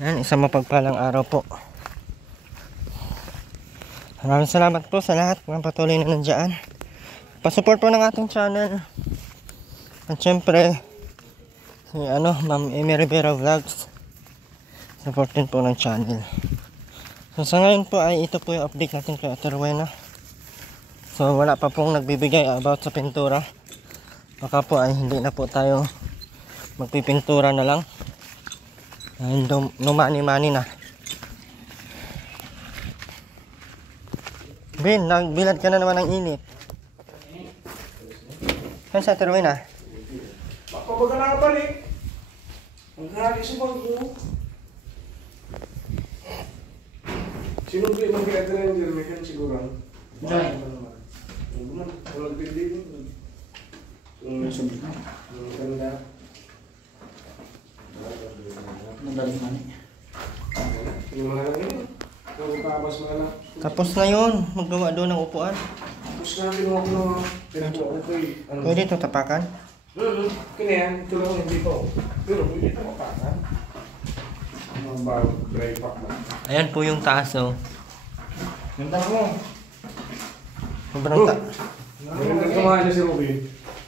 Yan, isang mapagpalang araw po. Maraming salamat po sa lahat ng patuloy na nandiyan. Pasupport po ng ating channel. At syempre, si Ma'am Amy Rivera Vlogs. Supportin po ng channel. So sa ngayon po ay ito po yung update natin kay Ate Rowena. So wala pa pong nagbibigay about sa pintura. Baka po ay hindi na po tayo magpipintura na lang. Numani-mani na. Ben, nagbilad ka na naman ng init. Saan sa Ate Rowena? Papabaga na ka balik. Ang hali sa bago. Sinong play mong kaya na yung Jeremy siguro? Diyan. Walang pindi mo. Ang ganda. Nagaling man eh. Yung mga lang yun. Tapos mga lang. Tapos na yun. Maggawa doon ng upuan. Tapos na kinuha ko na. Okay. Pwede ito tapakan? Kaya yan. Ito lang hindi po. Pero pwede ito makakan. Ang bago dry pack na. Ayan po yung taas oh. Ganda mo. Sobrang Magandang kumain na si Robin.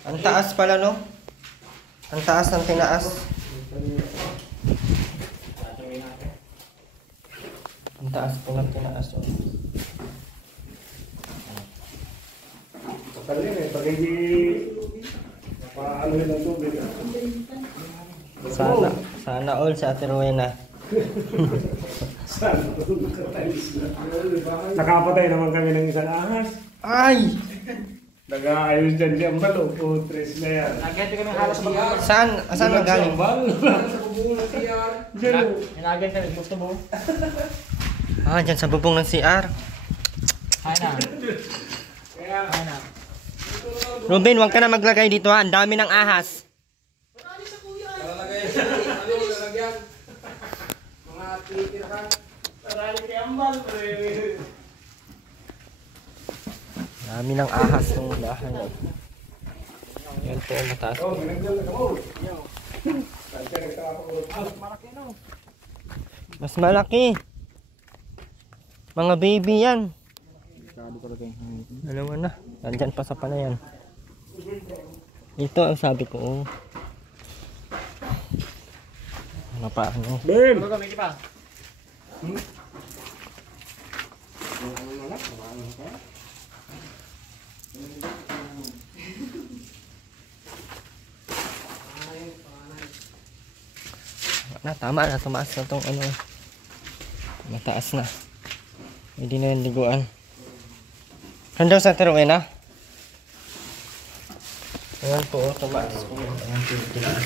ang taas pala no? Ang taas ng tinaas. Ang taas po ng tinaas oh. Kapag yun eh, pag hindi paano yun ang tubig. Sana all sa Ate Rowena. Nakapatay naman kami ng isang ahas. Ay! Nag-aayos dyan si Ambal o tres na yan. Nagente kami halos sa mga. Saan nagaling? Sa bubong ng CR. Diyan o. Nagente kami gusto mo. Dyan sa bubong ng CR. Hay na. Hay na. Ruben, huwag ka na maglagay dito ha. Ang dami ng ahas. Mga titirahan. Marami kay Ambal. Dami ng ahas ng bahay. Yan po ang mataas. Oh, binagdal na kamo. Saan ka nagkakapakulot? Malaki no. Mas malaki. Mga baby yan. Sabi ko lagi. Dalawa na. Nandyan pa sa panayan. Ito ang sabi ko. Oh. Ano pa? Ano? Ben! Ano kami pa? Tama na. Tumaas na tong ano. Mataas na. Hindi na yung liguan. Handa sa Ate Rowena? Ayan po, tumaas po. Ayan po yung tinaas.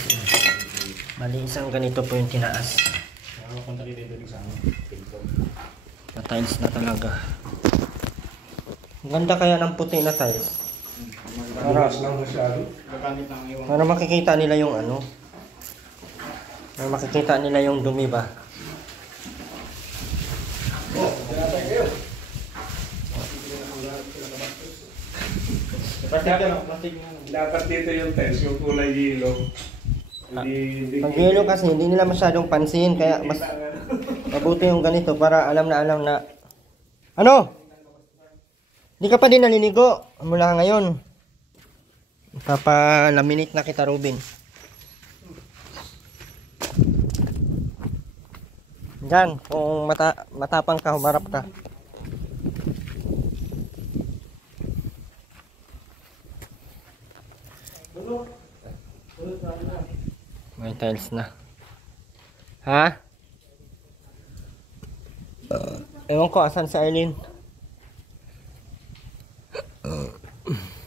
Bali, isang ganito po yung tinaas. Na-tiles na talaga. Ganda kaya ng puti na tiles. Maras lang masyado. Gagamit ng iwan. Para makikita nila yung ano. Para makikita nila yung dumi ba. Dapat dito yung test, yung kulay yellow. Hindi Pag yelo kasi hindi nila masyadong pansin. Kaya mas mabuti yung ganito para alam na. Ano? Hindi ka pa din naliligo mula ngayon. Papalaminate na kita, Robin. Diyan, kung matapang ka, humarap ka. May tiles na. Ha? Ewan ko, asan si Arlene?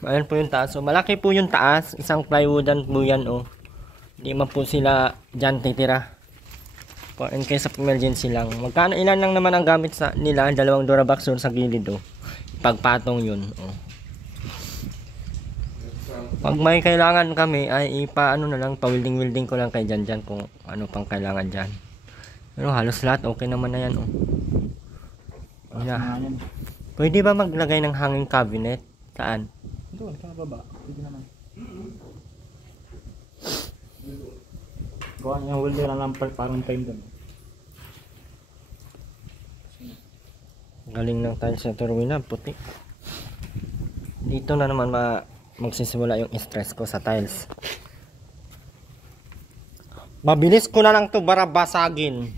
Ayan po yung taas. So, malaki po yung taas. Isang plywoodan po yan, oh. Hindi man po sila dyan titira. In case of emergency lang. Magkano ilan lang naman ang gamit sa nila? Dalawang Durabox doon sa gilid, oh. Pagpatong yun, oh. Pag may kailangan kami, ay ipaano na lang, pa-welding ko lang kay dyan kung ano pang kailangan dyan. Pero halos lahat, okay naman na yan, oh. Yeah. Pwede ba maglagay ng hanging cabinet? Saan? Doon, sa baba. Pwede naman. Gawa niya, welder na lang parang time doon. Galing ng tiles na Rowena, puti. Dito na naman magsisimula yung stress ko sa tiles. Mabilis ko na lang to barabasagin.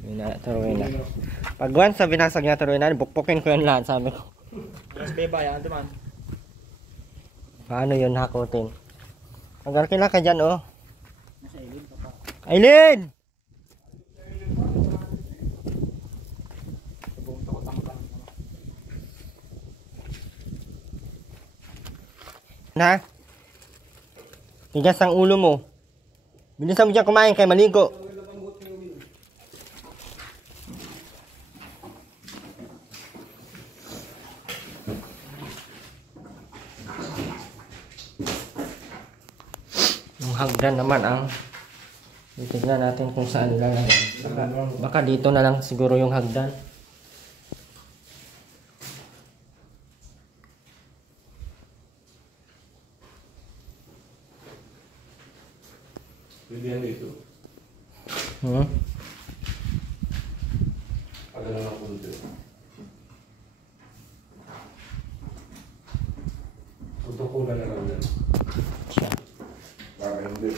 Yun na, Rowena. Pag once sa binasag niya Rowena, bukpukin ko yun lahat, sabi ko. Mas beba yan, teman. Paano yun hakutin? Mag-arkila ka dyan, oh. Nasa ilid pa pa. Aileen! Buong takot ang lang. Na? Tigas ang ulo mo. Bilisan mo dyan kumain kay maligo. Yung hagdan naman ang titignan natin kung saan ilalagay. Baka dito na lang siguro yung hagdan. Pwede yan dito. Hmm? Aga na lang punto. Tutukunan na lang yan. Siya. Baka hindi.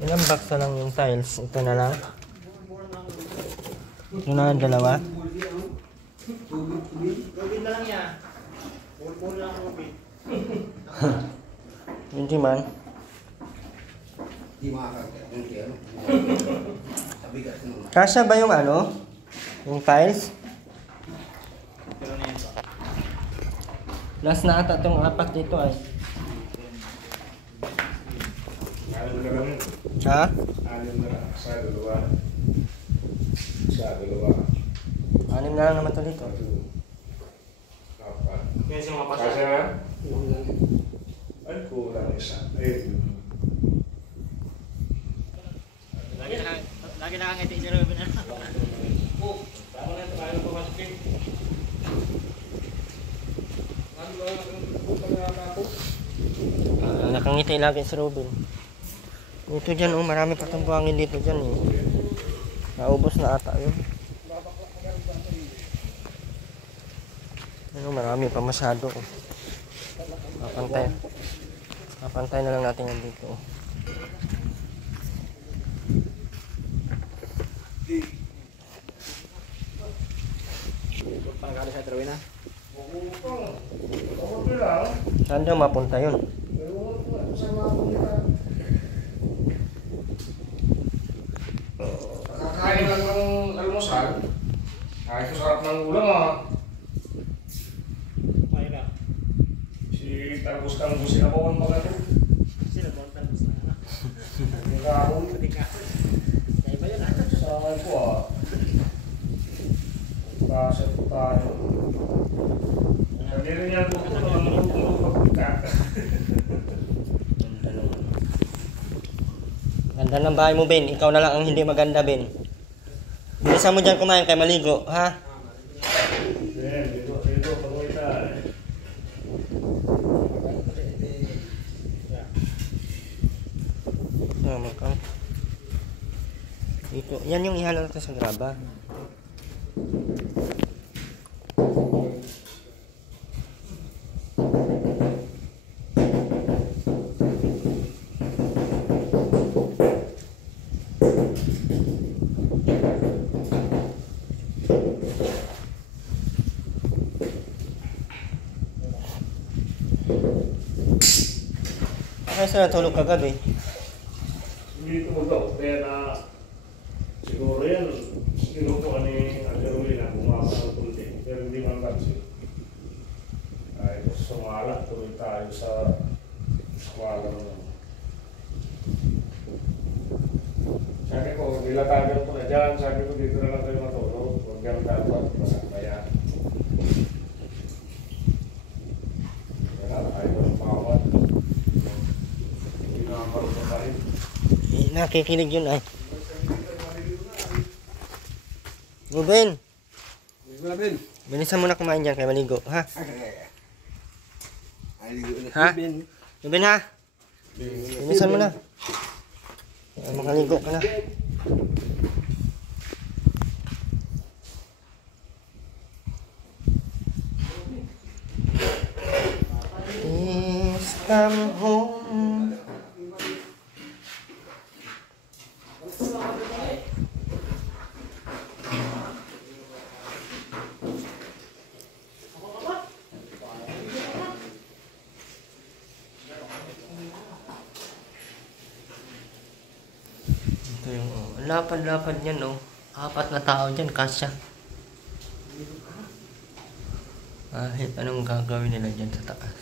Ilang box na lang yung tiles? Ito na lang. Ito na ang dalawa. Rubin na lang yan. Puro lang ang rubin. Hindi man. Di makakagaya. Hindi ano. Sabigat naman. Kasya ba yung ano? Yung tiles? Pero na yan pa. Last na ata itong apat dito ay. Alam na lang. Ha? Alam na lang. Sa dalawa. Sa dalawa. Anim na lang naman to dito. Apat. Kaya siya mapasok. Kasi na? Ay, kurang isa. Ay, Lagi na kang ngiti si Rubin. tama na ito. Ayaw na pamasukin. Ano ba? Bukang nga ako. Nakangiti lagi si Robin. Dito dyan, oh, marami pa itong buhangin dito dyan eh. Naubos na ata yun. Ano, marami pa masyado. Oh. Mapantay na lang natin yan dito. Oh. Pangkali sa Rubin na. Okay lang. Saan daw mapunta yun? Kakain lang ng almusal. Ay, ito sarap ng ulam ah. Ay na. Si Targus kang gusin ako ang mga ito. Sino ba ang tanong na? Yung kahon. Pati ka. Kaya ba yun ah? Sa akin po ah. Kasi po tayo. Hindi rin yan po ito naman pagpikat. Ganda naman. Ganda ng bahay mo, Ben. Ikaw na lang ang hindi maganda, Ben. Bilisan mo dyan kumain kay maligo, ha? Dito, pag-uwi tayo. Dito. Yan yung ihalo natin sa graba. Kaya sila natulog kagabi. Hindi ito mag-out. Kaya na siguro yan. Sinukuha ni Agaruli na bumaba ng kunti. Pero hindi man kasi. Ay, sumala. Tuloy tayo sa sumala naman. Sabi ko, nilatagan ko na dyan. Sabi ko, dito na lang kayo matulog. Huwag yan dapat. Kaya. Kaya na, ayaw ng pawat. Hindi na ang parang tayo. Nakikinig yun ay. Ruben, Robin. bilisan mo na kumain dyan kay maligo, ha? Aligo na Ha? Robin. Ruben ha? Linisan mo na. Makaligo ka na. Please come home. Ito yung lapad-lapad niyan, oh. 4 na tao dyan, kasya. Kahit anong gagawin nila dyan sa taas.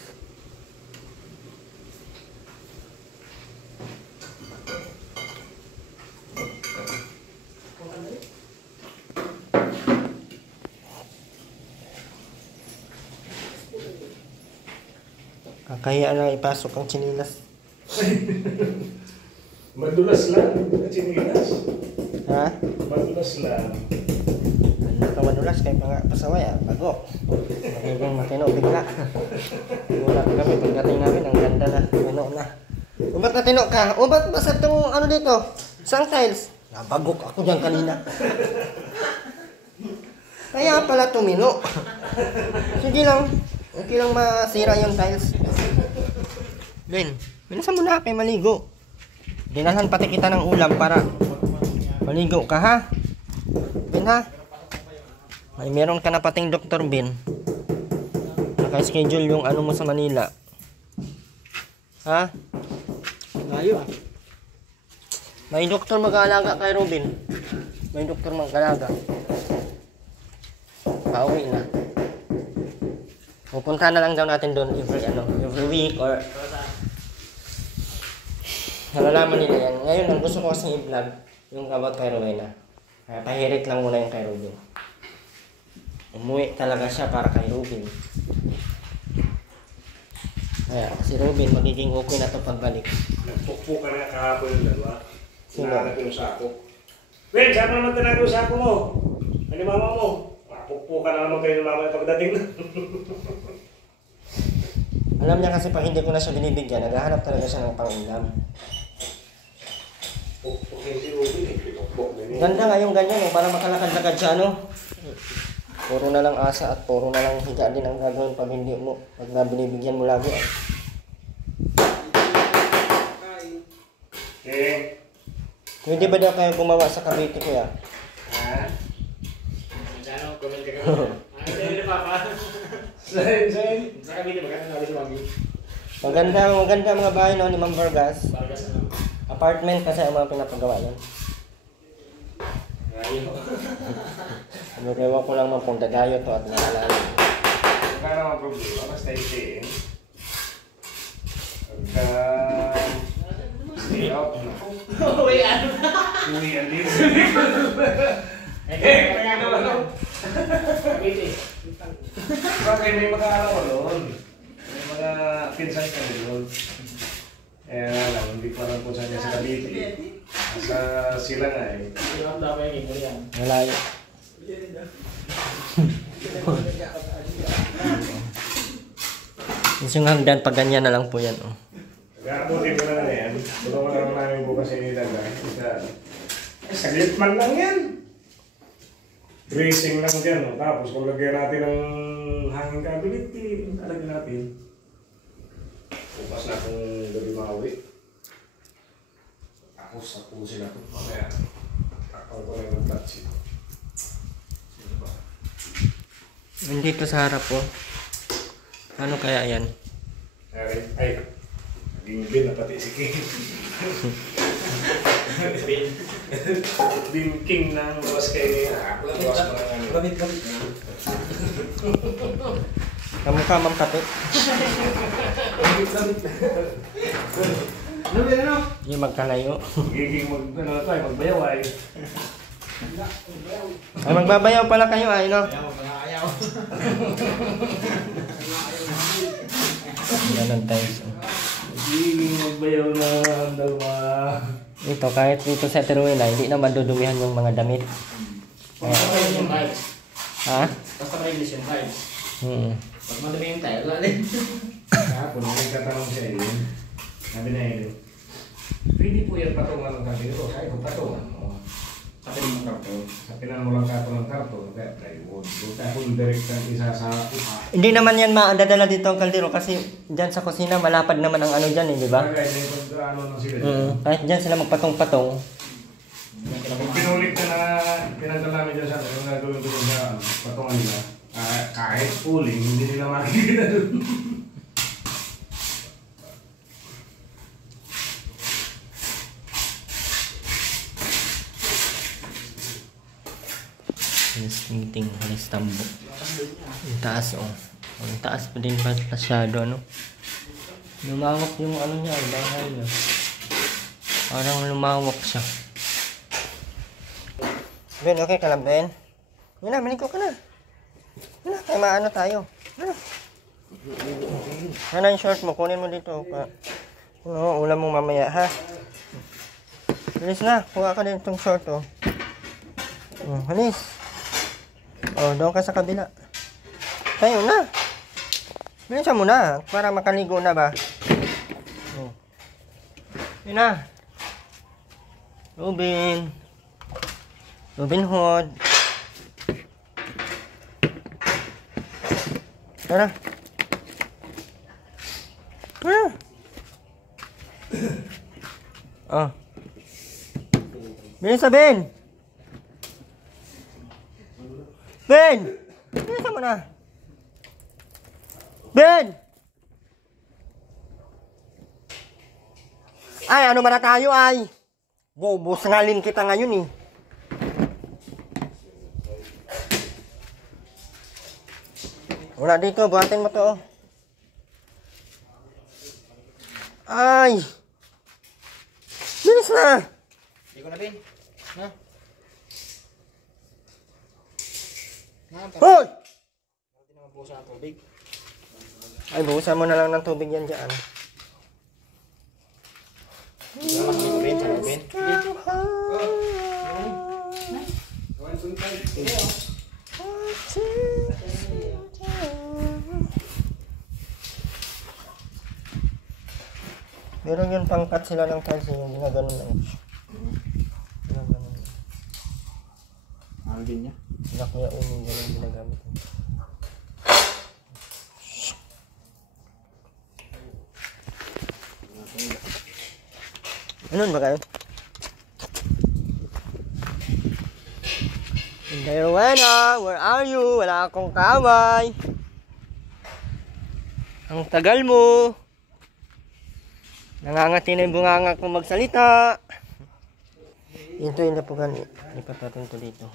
Kakahiya na ipasok ang chinilas. Madulas lang, chinilas. Ha? Madulas lang. Ano ka madulas kay pasaway bago. Magiging matino bigla. Wala kami pagdating namin ang ganda na, puno na. Ba't matino ka? O ba't basta itong ano dito? Sang tiles? Nabagok ako dyan kanina. Kaya pala tumino. Sige lang. Okay lang masira yung tiles. Ben, minsan mo na kayo maligo. Dinalhan pati kita ng ulam para maligo ka ha. Ben ha. May meron ka na pating Dr. Ben. Naka-schedule yung ano mo sa Manila. Ha? Layo ah. May doktor mag-aalaga kay Robin. May doktor mag-aalaga. Pauwi na. Pupunta na lang daw natin doon every week or nalalaman nila yan. Ngayon, ang gusto ko kasi i-vlog yung about kay Rowena. Kaya pahirit lang muna yung kay Robin. Umuwi talaga siya para kay Robin. Kaya si Robin magiging okay na to pagbalik. Nagpukpuk ka na kahapon yung dalawa. Sino? Sinahanap yung sako. Ben, saan naman tinago yung sako mo? Ano mama mo? Mapukpuk ka na naman kayo ng mama pagdating na. Alam niya kasi pag hindi ko na siya binibigyan, naghahanap talaga siya ng pang-ulam. Pukpukin si Ruby, pinukpuk din yun. Ganda nga yung ganyan, eh, para makalakad-lakad siya, ano? Puro na lang asa at puro na lang higa din ang gagawin pag hindi mo, pag binibigyan mo lagi. Okay. Pwede ba daw kayo gumawa sa Cavite ko ya? Ha? Ano, comment ka kami. Ano na papa? Say. Sa kami ba ka nabi sa wagi? Maganda mga bahay no, ni Ma'am Vargas. Vargas na. Apartment kasi ang mga pinapagawa yan. Layo. Ewan ko lang kung dadayo to at naalala. Wala namang problema, basta i-stay in. Pagka stay out, Uy, ano? uwi ang din. Kaya naman no. Cavite. Bakit may mag-aaral ko doon? May mga pinsan ka doon. Eh lang, hindi ko alam kung saan niya sa Cavite. Nasa sila nga eh. Ang dapat yung ganyan. Malayo. Yung hagdan pag ganyan na lang po yan. Oh. Nag-aabutin ko na yan. Tulungan na lang namin bukas yung ilaga. Saglit man lang yan. Bracing lang dyan. No? Tapos kung lagyan natin ng hanging cabinet, lagyan natin. Bukas na kung gabi mauwi. Tapos tapusin na ito. Mamaya, takal ko lang ng touch ito. Sino ba? Nandito sa harap po. Ano kaya yan? Ay, naging bin na pati si King. Bin King ng buwas kay buwas mo ng ano. Gamit. Kamukha Ma'am Kapit. Ano? Yung magkalayo. Giging magbayaw ay. Ay, magbabayaw pala kayo ay, no? Ayaw. Ganun tayo. Giging magbayaw na dalawa. Ito, kahit dito sa Teruel hindi naman dudumihan yung mga damit. Basta may yung vibes. Ha? Basta may English yung vibes. Pag madami yung tayo, wala din. Kahapon, may katanong siya yun. Sabi na yun, pwede po yan patungan ng sabi nito. Sabi ko, patungan. Sabi ng karton. Sa pinangulang kato ng karton, kaya plywood. Buta ko direct ang isa sa upa. Hindi naman yan madadala dito ang kaldero kasi dyan sa kusina malapad naman ang ano dyan di ba? Bagay na yung pag-ano ng sila. Kahit dyan sila magpatong-patong. Kung pinulit na pinagdala namin dyan sa yung gagawin ko sa patungan nila, kahit pooling, hindi nila makikita doon. Halos meeting, halos tambo. Ang taas Ang taas pa din masyado ano. Lumawak yung ano niya, ang bahay niya. Parang lumawak siya. Ben, okay ka lang, Ben? Yun na, maliko ka na. Yun na, tayo maano tayo. Ano yung short mo? Kunin mo dito. Ulam mo mamaya, ha? Bilis na, kuha ka din itong short, halis. Doon ka sa kabila. Tayo na. Bilisan mo na, para makaligo na ba? Yun na. Robin Hood. Tara. Bilisan, Ben. Ben! Bilisan mo na. Ben! Ay, ano ba na tayo ay? Bubos ngalin kita ngayon eh. Wala dito, buhatin mo to. Ay! Bilis na! Hindi ko na, Ben. Ha? Hoy! Hindi naman busa ng tubig. Ay, buhusan mo na lang ng tubig yan dyan. Salamat dito, Ben. Salamat, Ben. Pero yun, pangkat sila ng tiles, yung ginaganon lang. Ginaganon. Mahal din niya. Sila kuya Umi, ganun ginagamit. Ano ba kayo? Inday Rowena, where are you? Wala akong kamay. Ang tagal mo. Nangangati na yung bunganga kong magsalita. Ito yung lapugan. Lipat natin ito dito.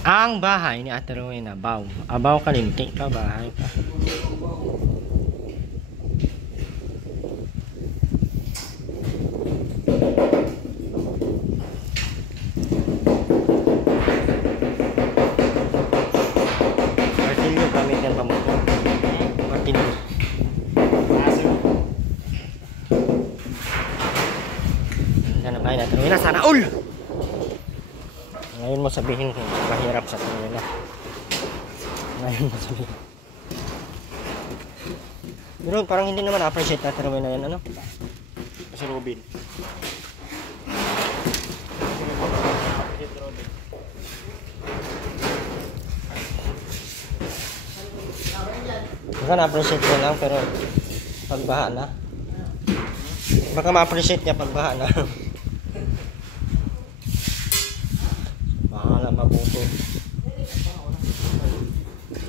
Ang bahay ni Ate Rowena, abaw kalinti ka, bahay ka. Martilyo, gamit yan pamuto. Martilyo. Ganda na bahay ni Ate Rowena, sana all! Ngayon mo sabihin kung mahirap sa kanila. Ngayon mo sabihin. Pero parang hindi naman appreciate natin Robin na yan, ano? Kasi Robin. Baka na-appreciate ko lang, pero pagbaha na. Baka ma-appreciate niya pagbaha na. Bahala mabuto.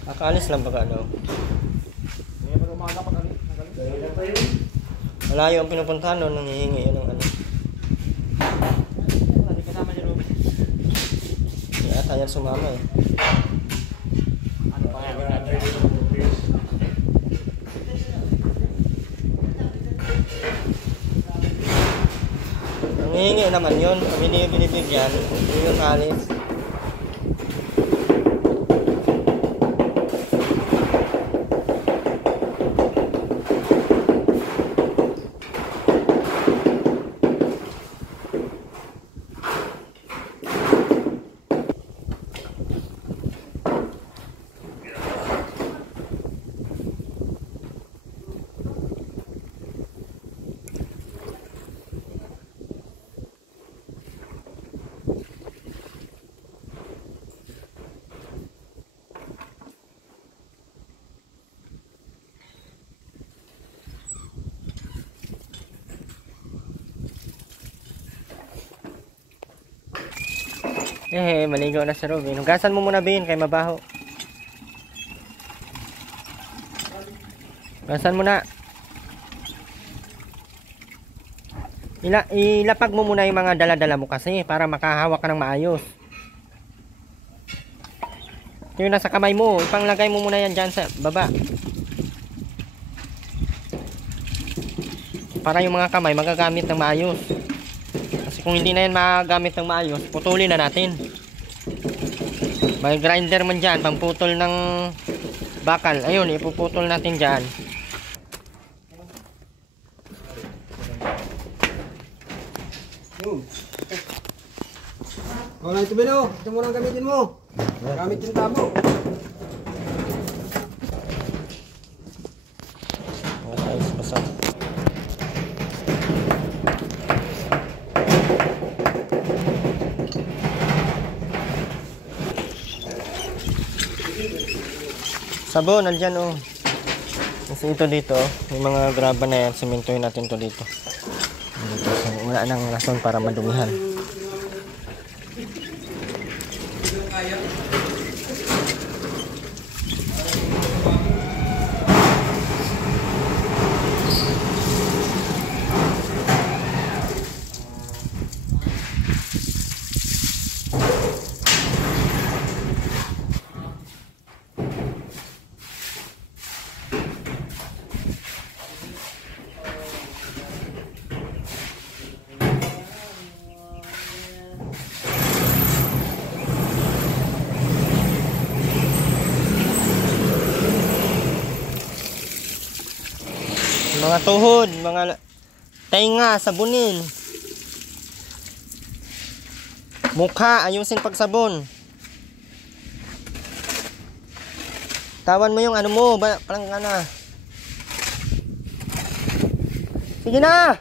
Akaalis lang baka ano. Kaya pag umaga pag alis, Kaya pa yun. Malayo ang pinupuntahan nun, nangihingi yun ng ano. Hindi kasama ni Ruben. Kaya tayo sumama eh. Ano pa yan? Nangihingi naman yun, kami niyo binibigyan, hindi yung alis. Maligo na si Robin. Hugasan mo muna, Bin, kay mabaho. Hugasan mo na. Ilapag mo muna yung mga dala-dala mo kasi para makahawak ka ng maayos. Ito yung nasa kamay mo. Ipanglagay mo muna yan dyan sa baba. Para yung mga kamay magagamit ng maayos. Kasi kung hindi na yan magagamit ng maayos, putulin na natin. May grinder man dyan, pangputol ng bakal. Ayun, ipuputol natin dyan. Wala ito, Bino. Ito muna ang gamitin mo. Gamit yung tabo. Ayos pa sa. Sabon, nandyan oh. Kasi ito dito, yung mga graba na yan, simentohin natin to dito. Dito, so, wala nang rason para madumihan. Mga tuhod, mga tenga, sabunin. Mukha, ayusin pagsabon. Tawan mo yung ano mo, parang ano. Sige na!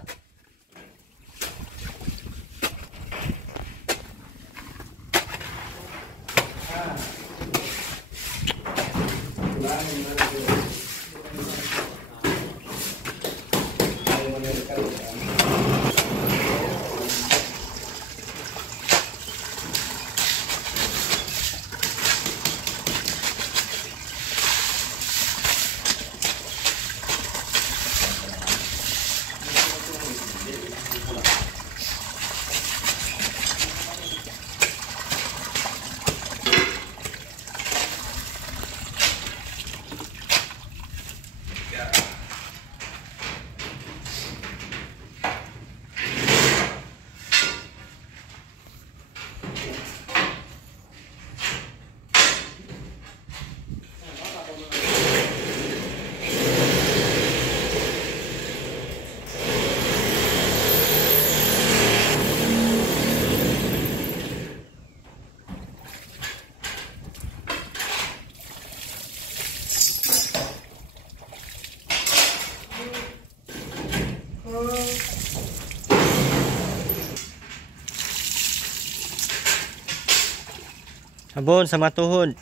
Sabon sa matuhod.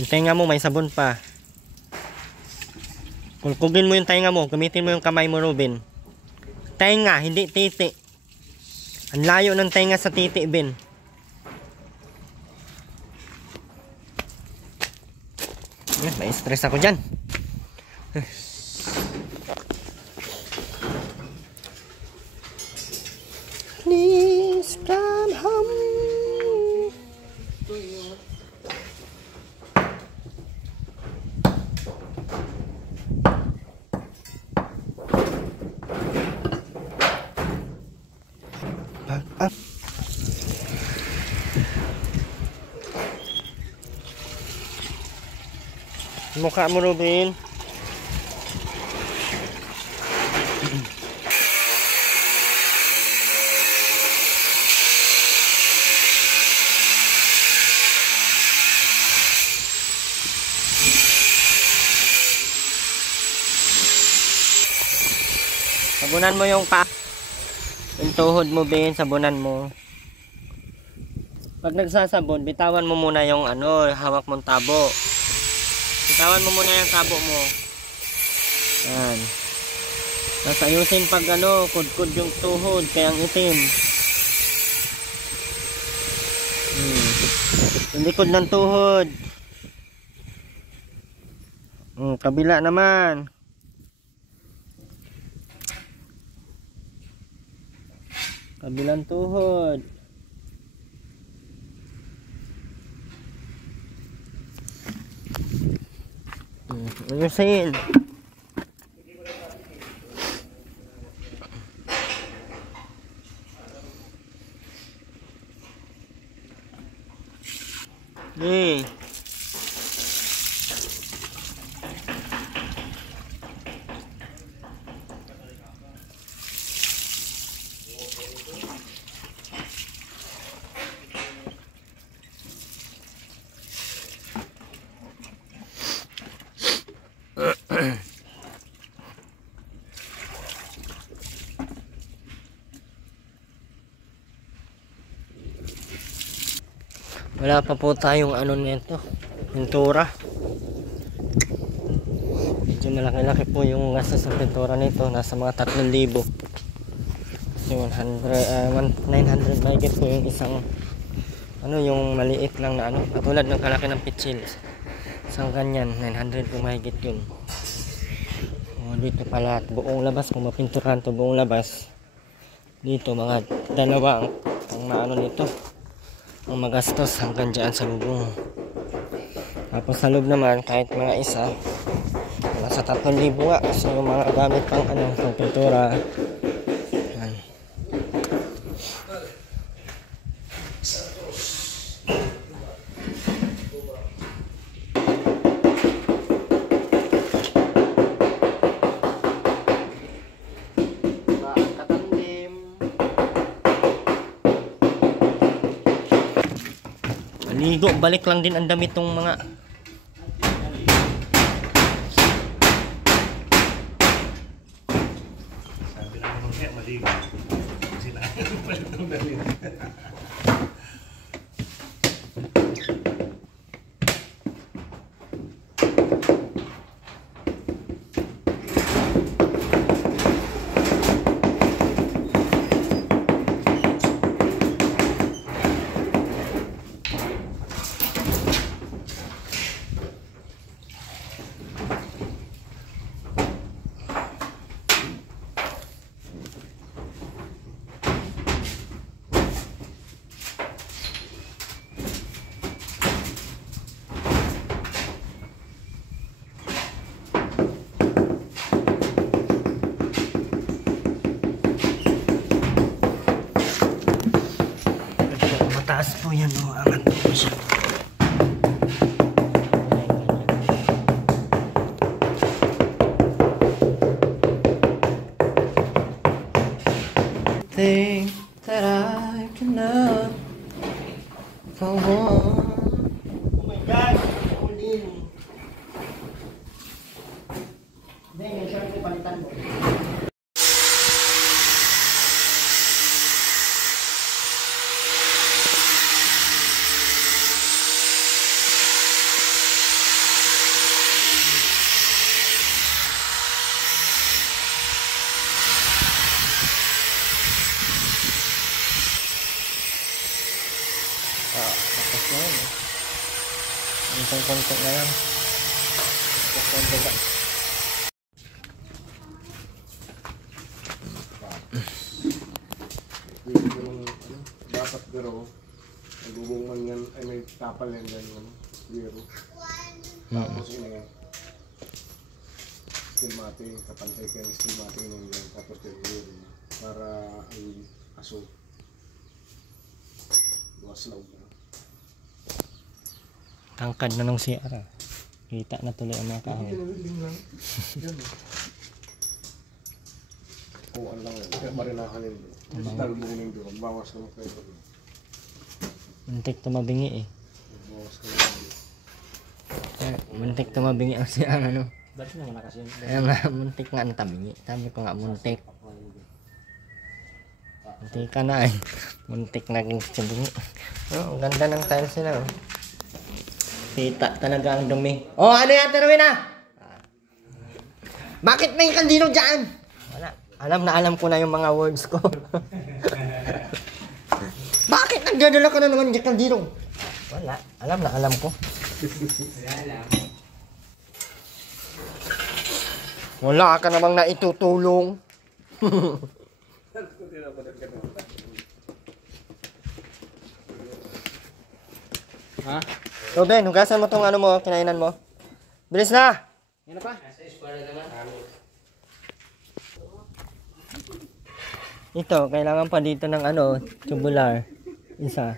Yung tenga mo may sabon pa. Kulkugin mo yung tenga mo. Gamitin mo yung kamay mo, Ruben. Tenga, hindi titi. Ang layo ng tenga sa titi, Ben. May stress ako dyan. Pag-up. Mukha mo, Ruben. Sabunan mo yung yung tuhod mo, Ben. Sabunan mo. Pag nagsasabon, bitawan mo muna yung hawak mong tabo. Bitawan mo muna yung tabo mo. Yan. Tapos ayusin pag kudkod yung tuhod, kaya ang itim. Yung likod ng tuhod. Kabila naman. Kabilang tuhod. Ayusin. Wala pa po tayong nito, pintura. Medyo malaki-laki po yung gastos sa pintura nito, nasa mga 3,000. Kasi 900 mahigit po yung isang yung maliit lang na katulad ng kalaki ng pitsil. Isang ganyan, 900 po mahigit yun. Dito pala, buong labas, kung mapinturahan to buong labas, dito mga 2 ang nito, ang magastos hanggang dyan sa bubong. Tapos sa loob naman, kahit mga isa, nasa 3,000 nga. So yung mga gamit pang pang pintura. Yan. Maligo, balik lang din ang damit ng mga Sabi na naman kaya maligo. Sila yung palit ng damit. mataas po yan, angat po siya. Think that I cannot go on. Oh my God! Ulin! Hindi, yung shirt ko palitan mo. Tapos na yun. Isang konti na lang. Tapos na yung baga. Dapat pero nagbubungan yan ay may tapal yan dyan biro. Tapos ini steel matting, kapantay ka yung steel matting nung yan, tapos yung biro para ay aso. Waslaw na. Tangkad na nung CR. Kita na tuloy ang mga kahoy. Pinawiling lang. Yan o. Kuhaan lang yan. Kaya marinahan yun. Digital mo rin doon. Bawas ka mo kayo. Muntik tumabingi eh. Bawas ka mo. Muntik tumabingi ang CR ano. Ba't naman na kasi? Kaya nga, muntik nga ang tabingi. Sabi ko nga, muntik. Muntik ka na eh. Muntik naging tabingi. Oh, ang ganda ng tiles nila oh. Kita talaga ang dumi. Oh, ano yan, Terwina? Bakit may kandilo dyan? Wala. Alam ko na yung mga words ko. Bakit nagdadala ka na naman dyan kandilo? Wala. Alam ko. Wala ka namang naitutulong. Ha? So Ben, hugasan mo tong ano mo, kinainan mo. Bilis na! Yan na pa? Ito, kailangan pa dito ng ano, tubular. Isa.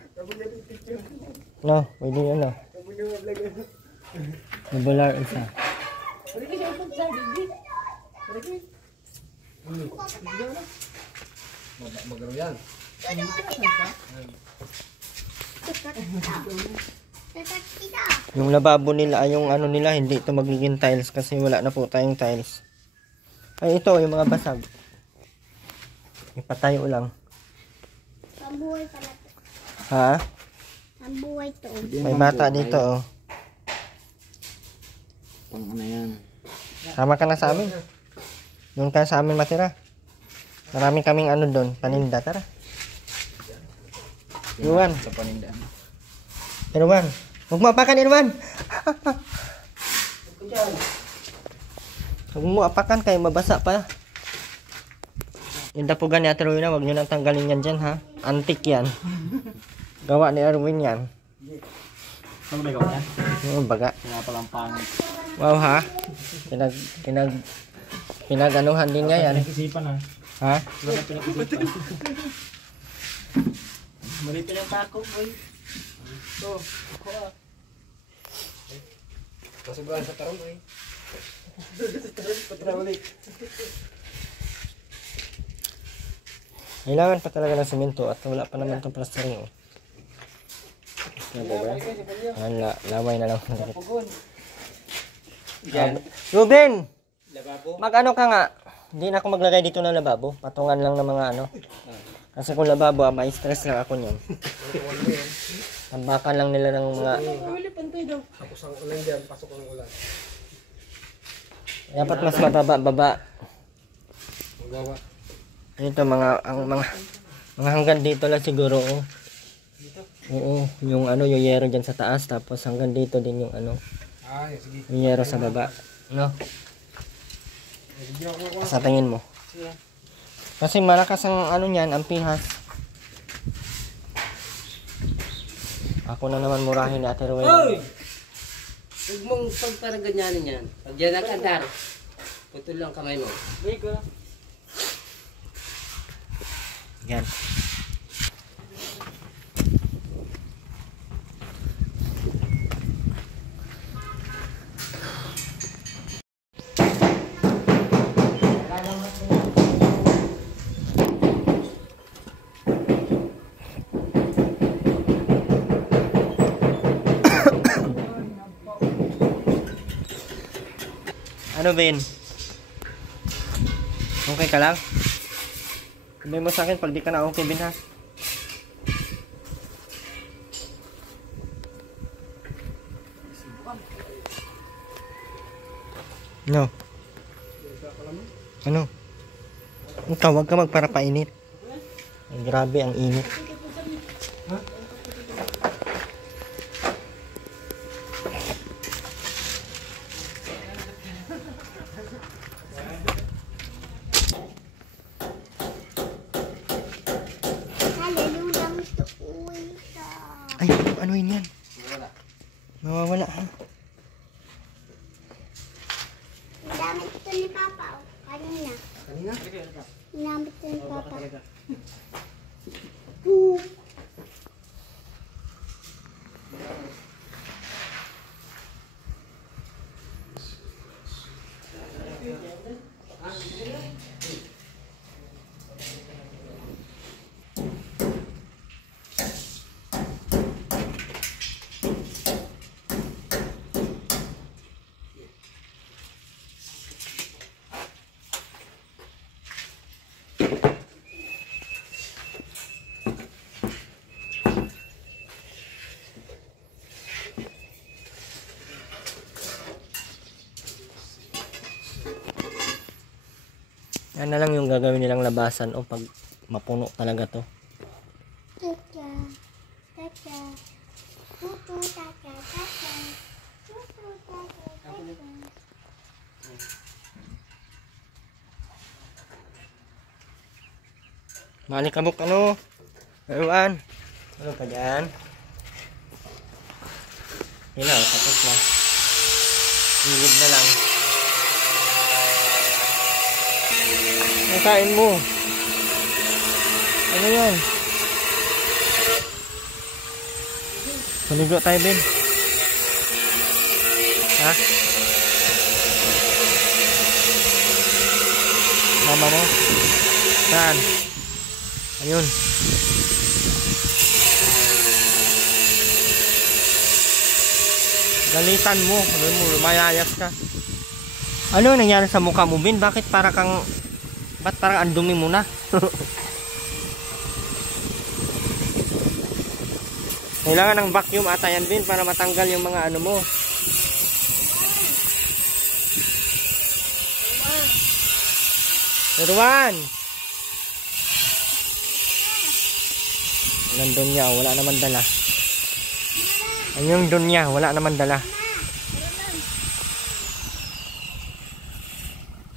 No, pwede yun no. Tubular isa. Magano yan. Yung lababo nila, ay yung ano nila, hindi ito magiging tiles kasi wala na po tayong tiles. Ay ito, yung mga basag. Ipatayo lang. Pambuhay pala to. Ha? Pambuhay to. May bata dito oh. Pang ano yan? Sama ka na sa amin. Doon ka sa amin matira. Marami kaming ano doon, paninda. Tara. Iwan. Sa paninda. Irwan. Huwag mo apakan, Irwan. Huwag mo apakan kayo, mabasa pa. Yung dapugan ni Ate Rowena, huwag nyo nang tanggalin yan dyan ha. Antik yan. Gawa ni Erwin yan. Ano may gawa yan? Yung baga. Kaya palang pangit. Wow ha. Pinag-anuhan din niya yan. Pinag-isipan ha. Ha? Wala pinag-isipan. Mali pinagpako boy. Ito. Kasubuhan sa tarong ay. Kailangan pa talaga ng semento at wala pa naman itong plastering. Oh. Laway na lang. Ruben! Lababo. Mag-ano ka nga? Hindi na ako maglagay dito ng lababo. Patungan lang ng mga ano. Kasi kung lababo, may stress lang ako niyan. Tambakan lang nila ng mga... Tapos ang ulan dyan, pasok ang ulan. Dapat mas mababa. Magawa. Ito mga hanggang dito lang siguro. Oh. Oo, yung ano, yung yero dyan sa taas. Tapos hanggang dito din yung ano. Sige. Yung yero sa baba. No? Sa tingin mo. Kasi malakas ang ano niyan, ang pihas. Ako na naman murahin ni Ate Rowena. Hoy! Huwag mong pagparaganyanin yan. Pag yan nag-andar, putol lang kamay mo. Yan. Ano Ben? Okay ka lang? Sabihin mo sa akin pag di ka na okay Ben ha? No. Ano? Ikaw, huwag ka magparapainit. Ay, grabe ang init. Hallelujah, gusto uwi ka. Ay, ano yun yan? Mawawala ha? Namit ito ni Papa. Oh. Kanina. Kanina? Namit ito ni Papa. Yan na lang yung gagawin nilang labasan o pag mapuno talaga to. Tata. Tata. Tutu tata tata. Tutu tata tata. Malikabok ano? Ewan. Ano pa dyan? Yun na, tapos na. Hilid na lang. Nakain mo. Ano yan? Maligo tayo, Ben. Ha? Mama mo? Saan? Ayun. Galitan mo. Lumayayas ka. Ano nangyari sa mukha mo, Ben? Bakit para kang... Ba't parang andumi mo na? Kailangan ng vacuum ata yan, Ben, para matanggal yung mga ano mo. Ruan! Nandun niya, wala naman dala. Ayun doon niya, wala naman dala.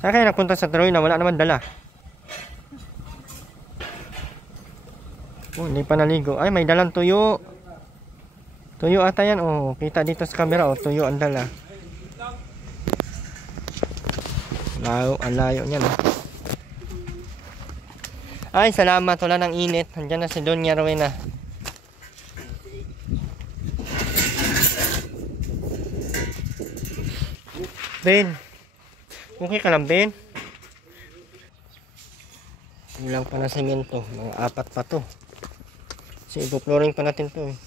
Saan kaya napunta sa Troy na wala naman dala? Oh, hindi pa naligo. Ay, may dalang tuyo. Tuyo ata yan. Oh, kita dito sa camera. Oh, tuyo ang dala. Ang layo niyan. Oh. Ay, salamat. Wala nang init. Nandiyan na si Doña Rowena. Ben. Okay ka lang, Ben? Ilang pa na semento. Mga 4 pa to. Kasi ipo-flooring pa natin to eh.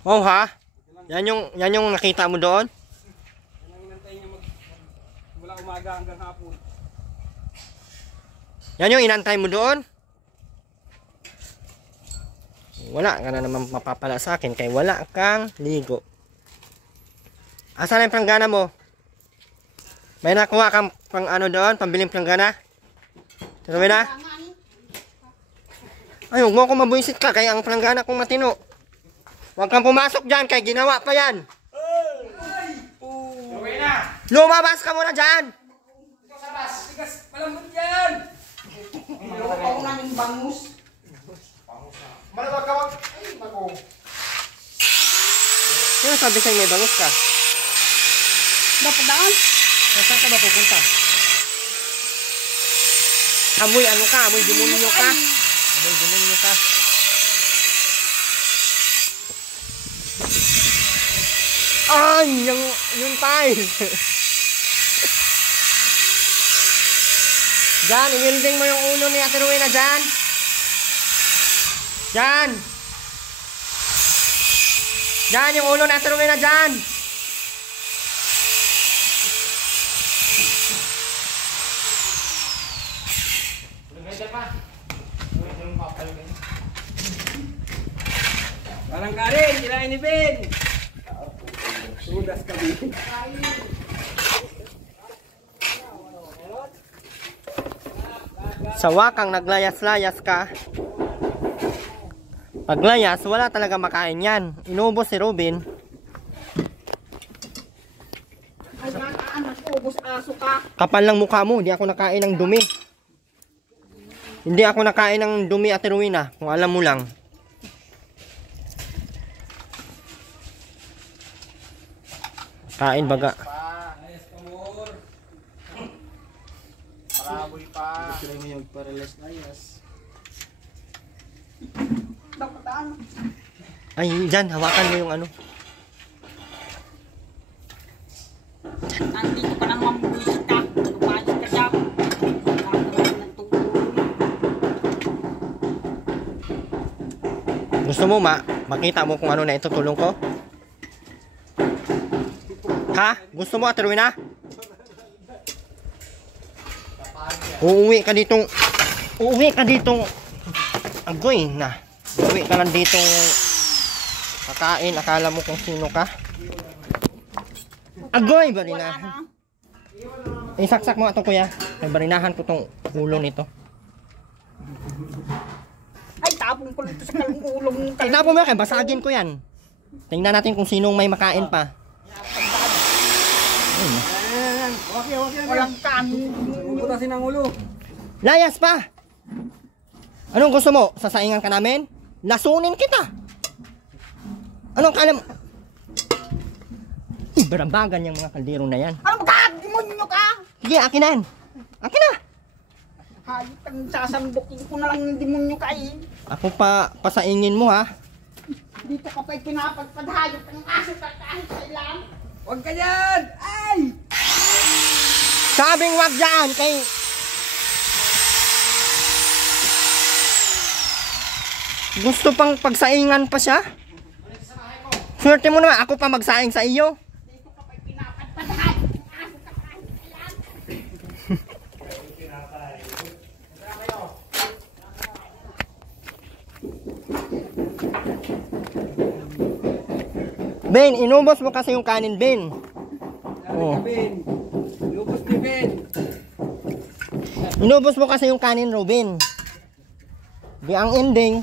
Oh ha? Yan yung nakita mo doon? Yan ang inantay niya mula umaga hanggang hapon. Yan yung inantay mo doon? Wala ka na naman mapapala sa akin kaya wala kang ligo. Asan yung planggana mo? May nakuha kang pang ano doon? Pambiling planggana? Tuloy na? Ay, huwag mo ako mabuisit ka kaya ang planggana kong matino. Huwag kang pumasok dyan kaya ginawa pa yan. Lumabas ka muna dyan! Malambot yan! Niloko ako namin bangus. Malawag ka wag. Ay, nako. Sino sabi sa'yo may bangus ka? Dapat daan. Saan ka ba pupunta? Amoy ano ka? Amoy demonyo ka? Amoy demonyo ka? Ay! Yung tile! Diyan, i-welding mo yung ulo ni Ate Rowena dyan! Diyan! Diyan yung ulo ni Ate Rowena dyan! Parang Karen, kailangan ni Ben. Sudas ka, Ben. Sa wakang naglayas-layas ka. Paglayas, wala talaga makain yan. Inubos si Robin. Ay, anak, ubos aso ka. Kapal lang mukha mo, hindi ako nakain ng dumi. Hindi ako nakain ng dumi, Ate Rowena, kung alam mo lang. Kain baga. Paraboy pa. Gusto mo yung paralas-layas. Dapat daan. Ay, dyan, hawakan mo yung ano. Nandito ka lang mamulis ka. Lumayas ka dyan. Wala ka lang ng tulong. Gusto mo makita mo kung ano na itutulong ko? Ha? Gusto mo, Ate Rowena? Uuwi ka ditong agoy na. Uuwi ka lang ditong kakain. Akala mo kung sino ka? Agoy, Wala barinahan. na. Isaksak mo ito kuya. May barinahan ko tong ulo nito. Ay, tapon ko nito sa kalungulong. Tignan mo kaya basagin ko yan. Tingnan natin kung sinong may makain pa. Walang kanin. Putasin ang ulo. Layas pa! Anong gusto mo? Sasaingan ka namin? Lasunin kita! Anong kala mo? Barambagan yung mga kaldero na yan. Ano ka? Demonyo ka? Sige, akin na yan. Akin na! Hayop kang sasandukin ko na lang ng demonyo ka eh. Ako pa, pasaingin mo ha. Dito ka pa'y pinapagpadhayop ng aso ka kahit kailan. Huwag ka dyan! Ay! Sabing wag dyan kay... Gusto pang pagsaingan pa siya? Swerte mo naman, ako pa magsaing sa iyo. Dito ka pa'y pinapagpadhayop ng aso ka kahit kailan. Ben, inubos mo kasi yung kanin, Ben. Oh. Ben! Lubos ni Ben! Inubos mo kasi yung kanin, Robin. Di ang ending.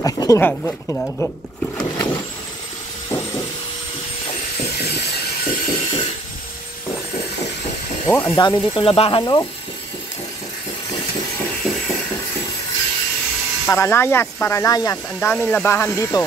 Ay, tinago. Oh, ang dami dito labahan, oh. Paralayas. Ang daming labahan dito.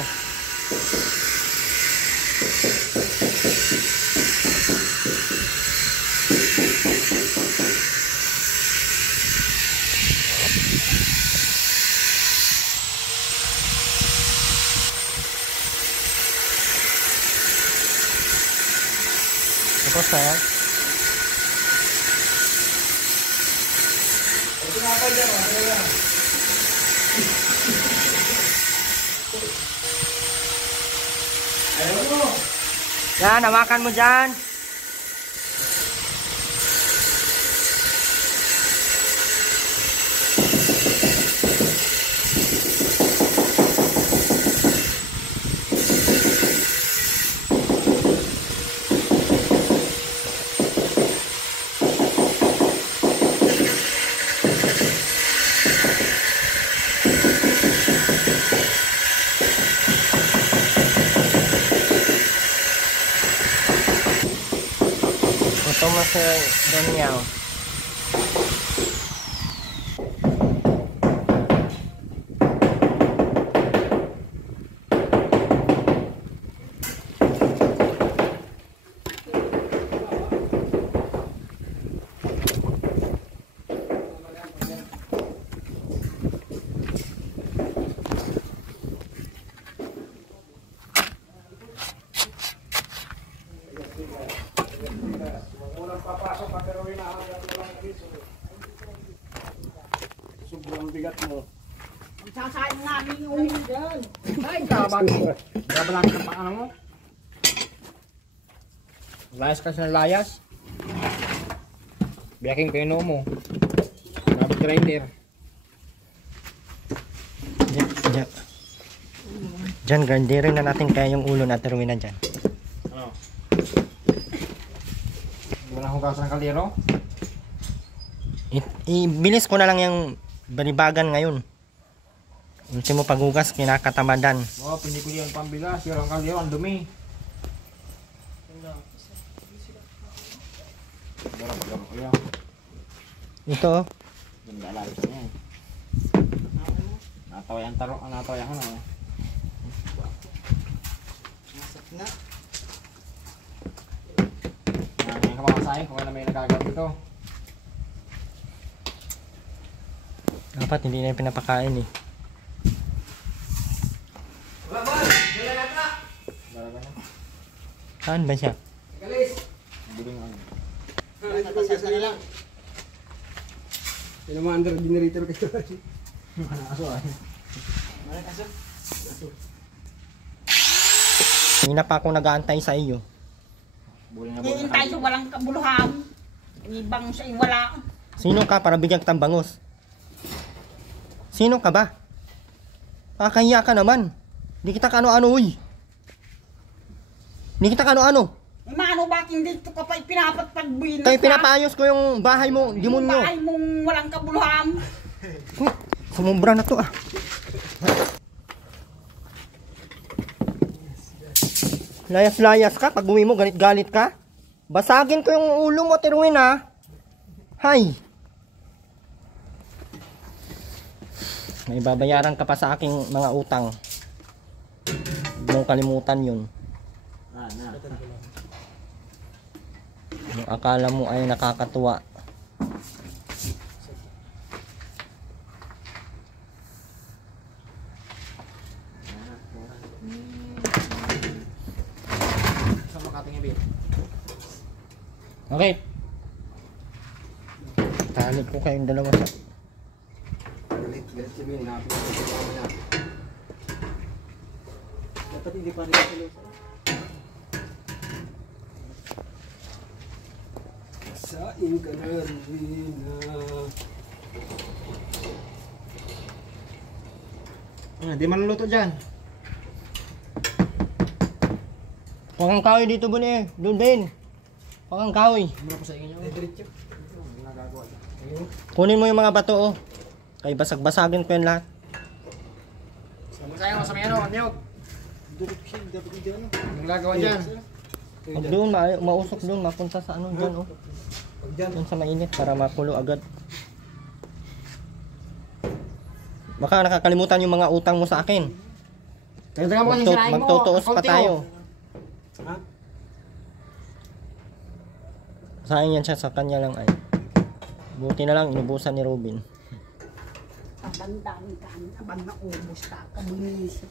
Tapos na yan. Yan, hawakan mo dyan. Ito mo sa Daniel. Sobrang bigat mo. Sasayin namin yung dyan. Ay, kabag! Gabalang ka pa ano mo? Layas ka sa layas. Biyaking pino mo. Nabit grinder. Diyan, grandirin na natin kaya yung ulo natin ruin na dyan. Ano? Hindi mo na hugasan ng kaldero? Ibilis ko na lang yung balibagan ngayon. Ultimo paghugas, kinakatamadan. Oh, pinikuli ang pambigas. Yung ang kaldero, ang dumi. Darang paggamot ko yan. Ito, oh. Ganda alayos niya eh. Nataway ang taro, nataway ang ano. Ngayon ka makasayang kung ano may nagagawin dito. Dapat hindi na yung pinapakain eh. Dalaga na. Saan ba siya? Buling ano. Yung mga under generator kayo. Aso ay. Hindi na pa ako nag-aantay sa iyo. Hihintay sa walang kabuluhan. Ibang sa wala. Sino ka para bigyan kitang bangus? Sino ka ba? Kakahiya ka naman. Hindi kita kano-ano, uy. Hindi kita kano-ano. Mano, bakit hindi ito ka pa pinapatpagbuhin? Kaya pinapaayos ko yung bahay mo, demonyo. Bahay mong walang kabuluhan. Sumubra na to ah. Layas-layas ka, pag uwi mo galit-galit ka. Basagin ko yung ulo mo, Terwin ah. Hay. May babayaran ka pa sa aking mga utang. Huwag mong kalimutan yun. Yung akala mo ay nakakatuwa. Okay. Talit ko kayong dalawa sa... Galit si Bin, napin na. Dapat hindi pa rin sa lusa. Saing ka na rin na. Di man luto dyan. Huwag kang kahoy dito, Buni. Doon, Ben. Huwag kang kahoy. Kunin mo yung mga bato, oh. Kaya basag-basagin ko yan lahat. Sayang sa may ano, niyog. Anong gagawa dyan? Huwag doon, mausok doon. Mapunta sa ano dyan, oh. Doon sa mainit para makulo agad. Baka nakakalimutan yung mga utang mo sa akin. Tagdagan mo kasi sinain mo. Magtutuos pa Accounting tayo. mo. Sayang yan siya sa kanya lang ay. Buti na lang inubusan ni Robin. Tabandang ka, abang naubos ka, kabunis.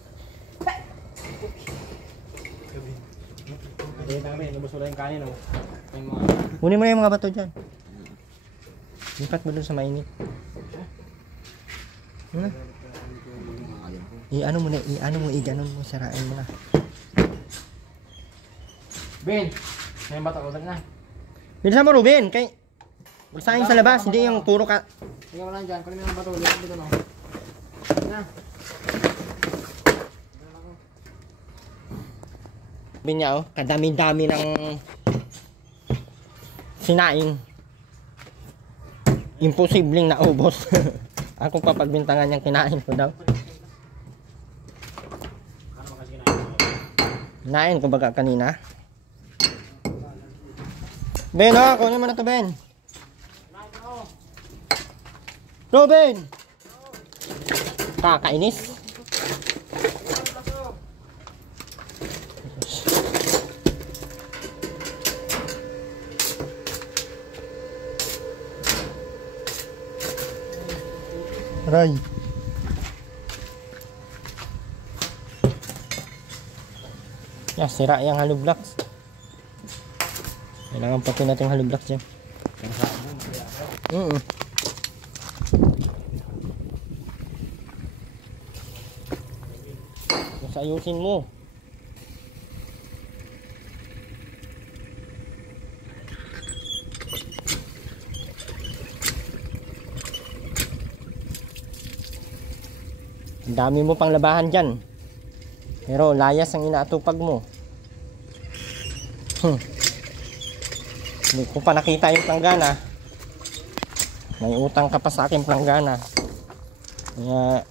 Hindi namin, nabos wala yung kanin, oh. Yung mga... Kunin mo na yung mga bato dyan. Lipat mo dun sa mainit. I-ano mo na, i-ganon mo, sirain mo na. Ben, may bata ko na. Bilisan mo, Ruben, kay... Magsayang sa labas, hindi yung puro ka... Tingnan mo lang dyan, kunin mo yung bato, lipat dito, no. Na. Sabi niya, oh, kadami-dami ng... sinaing. Imposibleng naubos. Ako pa pagbintangan niyang kinain ko daw. Kinain ko baga kanina. Ben, oh, kunin mo na to, Ben. Robin! Kakainis. Aray. Yeah, sira yung hollow blocks. Kailangan pati natin hollow blocks dyan. Mas ayusin mo. Ang dami mo pang labahan dyan. Pero layas ang inaatupag mo. Hindi ko pa nakita yung planggana. May utang ka pa sa akin planggana. Kaya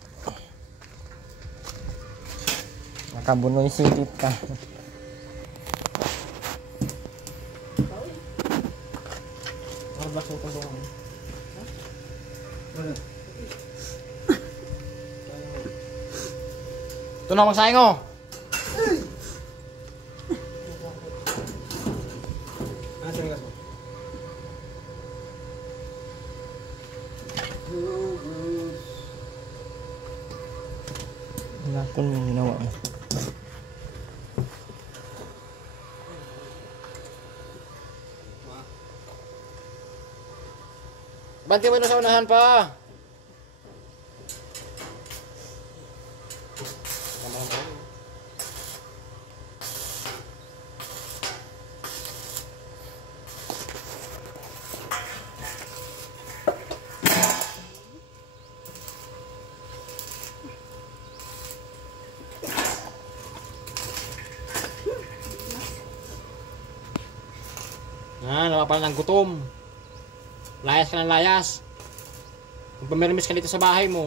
nakabunoy silip ka. Ito na magsayang, oh. Wala po yung ginawa mo. Banti mo na sa unahan pa. ka pala ng gutom. Layas ka ng layas. Kung pamirmis ka dito sa bahay mo.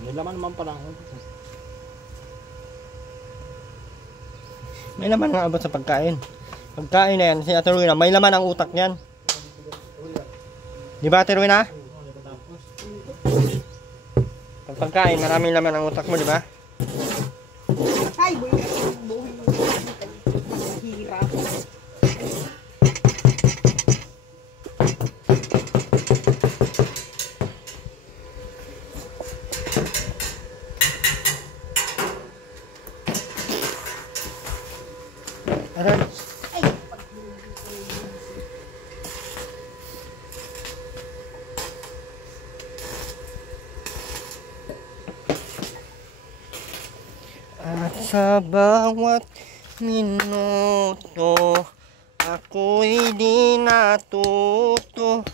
May laman naman pala. May laman nga abot sa pagkain. Pagkain na yan, si Ate Rowena, may laman ang utak niyan. Di ba Ate Rowena? Pag pagkain, maraming laman ang utak mo, di ba? Ay, buhay mo. Hirap. Aral. At sa bawat minuto, ako'y di natuto.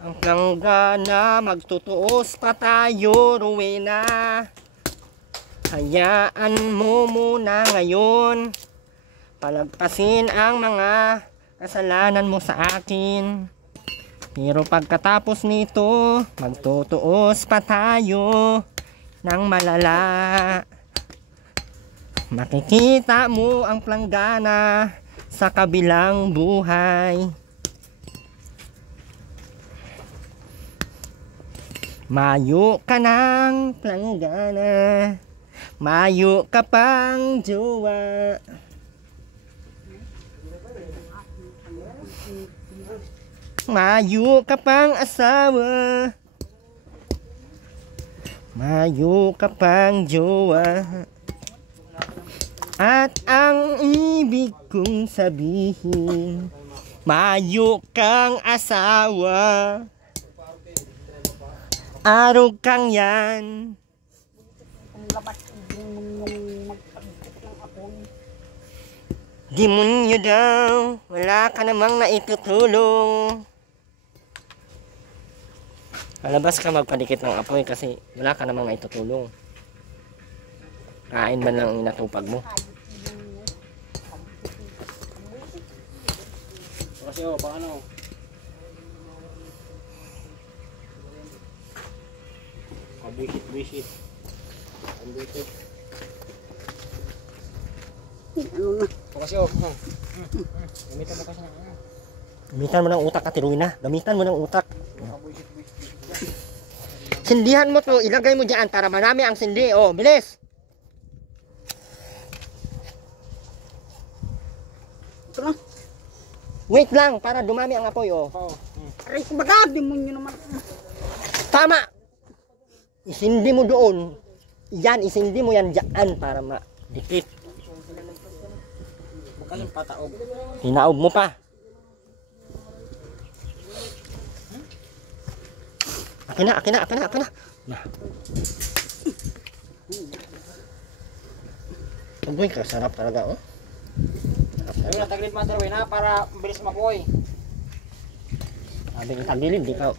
Ang planggana, magtutuos pa tayo, Rowena. Hayaan mo muna ngayon, palagpasin ang mga kasalanan mo sa akin. Pero pagkatapos nito, magtutuos pa tayo ng malala. Makikita mo ang planggana sa kabilang buhay. Mayo ka ng planggana, mayo ka pang jowa. Mayo ka pang asawa, mayo ka pang jowa. At ang ibig kong sabihin, mayo kang asawa. Araw kang yan. Demonyo daw, wala ka namang naitutulong. Malabas ka magpadikit ng apoy kasi wala ka namang naitutulong. Kain man lang inatupag mo. Kasi paano? Buisit. Ang buisit. Ano na? Kasi gamitan mo kasi na. Gamitan mo ng utak, Ate Rowena. Gamitan mo ng utak. Sindihan mo to, ilagay mo dyan para marami ang sindi. Oh, bilis. Ito na. Wait lang, para dumami ang apoy, oh. Aray, kumbaga, demonyo naman. Tama! Isindi mo doon. Yan, isindi mo yan dyan para madikit. Bukaling pataog. Hinaob mo pa. Akin na. Nah. Agoy ka, sarap talaga, oh. Ayun na, tagilid Master Rowena para mabilis mapoy. Sabi ng tagilid, di ka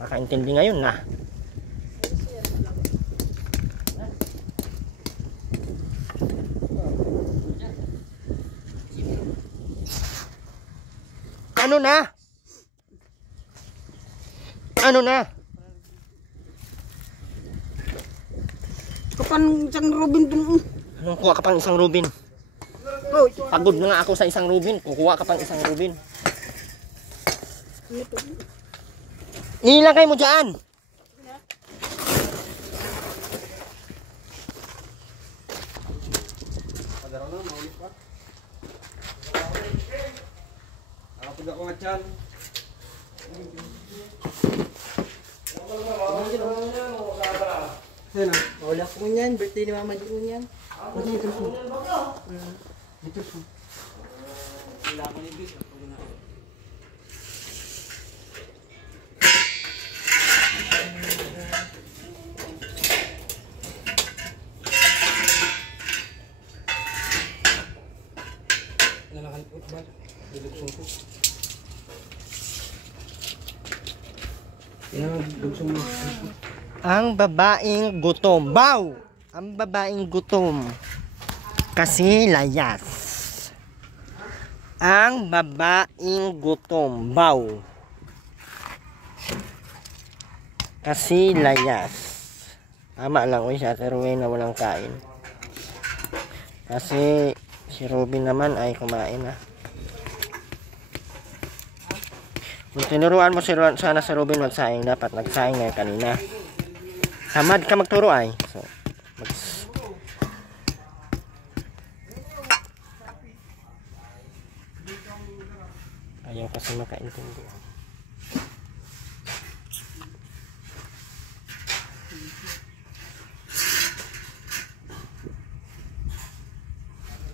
makaintindi ngayon na. Ano na? Kapan isang Robin dun. Anong kuha ka pang isang Rubin? Oh, ito. Pagod na nga ako sa isang Rubin. Kukuha ka pang isang Rubin. Ilagay mo dyan. Padaraw na, maulit pa. Nakapag ako nga dyan. Sino? Wala ko niyan, birthday ni Mama Jun yan. Dito po. Ang babaeng gutom. Baw! Ang babaeng gutom. Kasi layas. Ang babaeng gutom. Baw. Kasi layas. Tama lang uy, si Ate Rowena na walang kain. Kasi si Robin naman ay kumain na. Kung tinuruan mo sana si Robin magsaing, dapat nagsaing ngayon kanina. Tamad ka magturo ay. So, ayaw kasi makaintindi.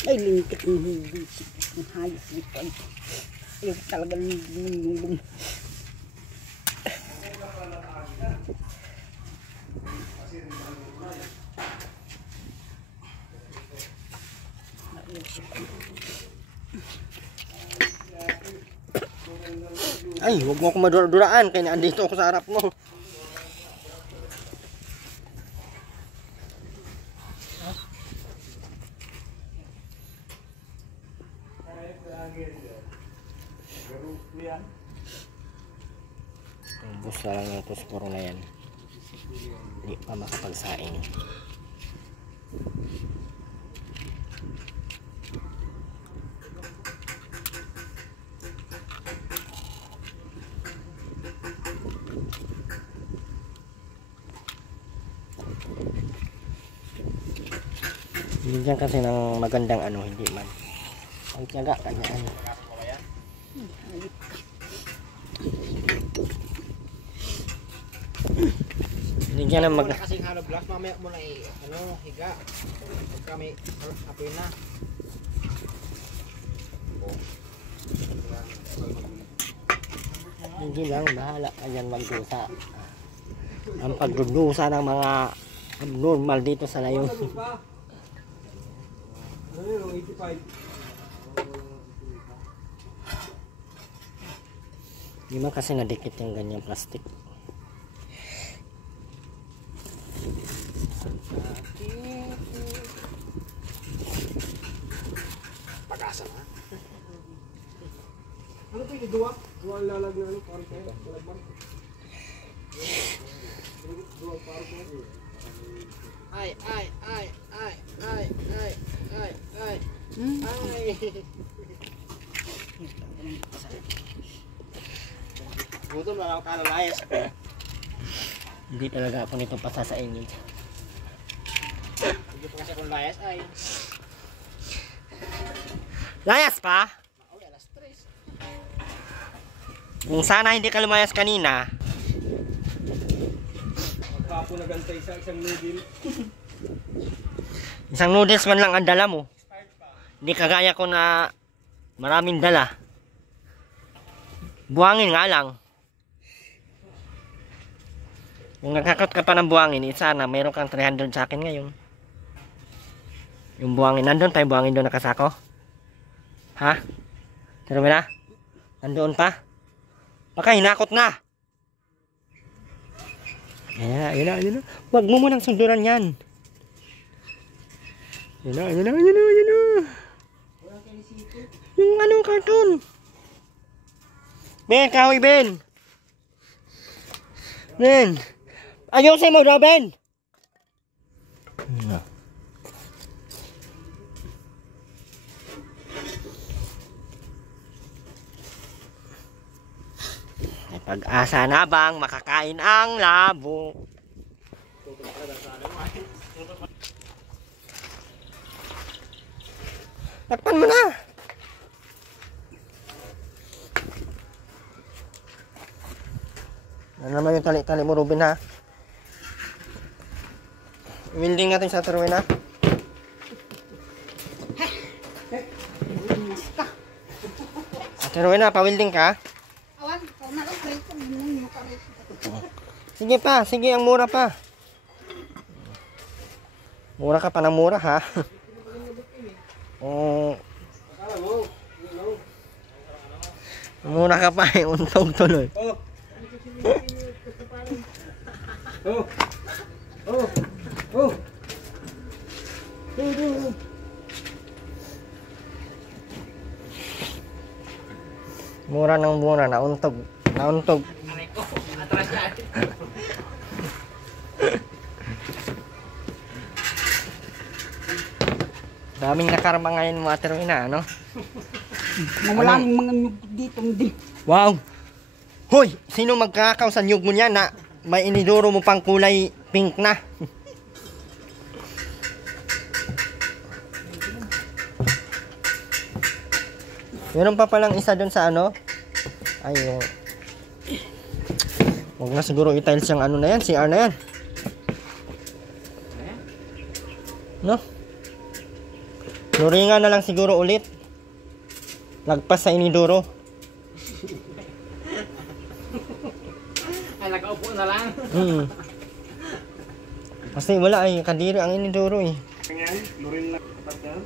Ay, lingkit ng hindi. Ang hayos nito. Ayaw talaga ng Ay, huwag mo akong madura-duraan kaya naandito ako sa harap mo. Ubus na lang ito siguro na yan. Hindi pa makapagsaing. Bigyan kasi ng magandang ano, hindi man. Ang tiyaga kanya ano. Bigyan ng Wala kasing hollow blocks, mamaya mo na higa. Pag kami apoy na. Hindi lang, bahala ka dyan magdusa. Ang pagdudusa ng mga abnormal dito sa layon. Hindi man kasi nadikit yung ganyang plastic. Pag-asa na. Ano pa yung duwa? Duwa ang lalag na ano, parang kayo. Malagman. Duwa parang kayo. Ay. Ay. Gutom na lang kalalayas ko. Hindi talaga ako nito pasasain yun. Hindi pa kasi kung layas ay. Layas pa? Mauwi alas 3. Kung sana hindi ka lumayas kanina. Magpapo nagantay sa isang noodle. Isang noodles man lang ang dala mo. Hindi kagaya ko na maraming dala. Buhangin nga lang. Kung nagkakot ka pa ng buhangin, sana mayroon kang 300 sa akin ngayon. Yung buhangin, nandun tayo buhangin doon nakasako. Ha? Pero na? Nandoon pa? Baka hinakot na. Yun na. Huwag mo munang sunduran yan. Yun na. Yung anong cartoon? Ben, kahoy Ben. Ben. Ayusin mo, Robin. No. May pag-asa na bang makakain ang labo? Takpan mo na. Ano naman yung tali-tali mo, Robin, ha? Wielding natin sa turuin, ha? Turuin na, pa-wielding ka? Awan, kau na lang play ko. Sige pa, sige, ang mura pa. Mura ka pa ng mura, ha? Mura ka pa, untog tuloy. Oh. Oh. Oh. Mura ng mura, nauntog. Nauntog. Daming nakarma ngayon mga Terwina, ano? Nawala yung mga nyug dito. Hindi. Wow! Hoy! Sino magkakaw sa nyug mo niyan na may iniduro mo pang kulay pink na? Meron pa palang isa dun sa ano? Ay, yung... Huwag na siguro i-tiles yung ano na yan, CR na yan. No? Luringan na lang siguro ulit. Lagpas sa iniduro. Ay, nakaupo na lang. Kasi wala ay kadiri ang iniduro eh. Ganyan, lurin lang tapat yan.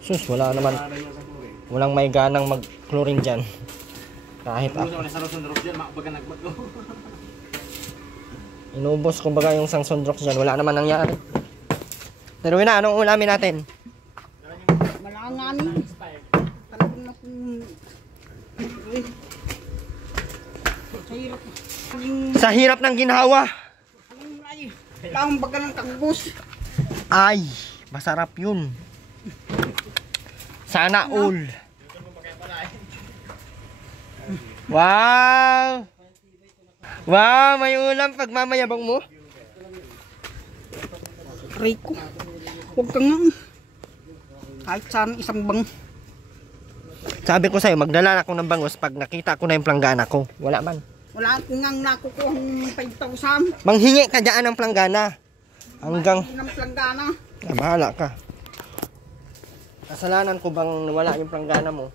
Sus, wala naman. Para niya sa lurin. Walang may ganang mag-chlorine dyan. Kahit Gusto ako. ko na sa Roson Rock dyan, makabaga nagbago. Inubos ko baga yung sang sundrox dyan. Wala naman nangyari. Pero na, anong ulamin natin? Wala nga ni. Talagang na kung... Sa hirap. Sa hirap ng ginhawa. Ay, lang baga ng kagubos. Ay, masarap yun. Sana all. Wow! Wow, may ulam pagmamayabang mo. Rico. Huwag ka nga. Kahit saan isang bang. Sabi ko sa'yo, magdala ako ng bangus pag nakita ko na yung planggana ko. Wala man. Wala nga nakukuha ng 5,000. Manghingi ka dyan ng planggana. Hanggang, Ng planggana. bahala ka. Kasalanan ko bang wala yung planggana mo?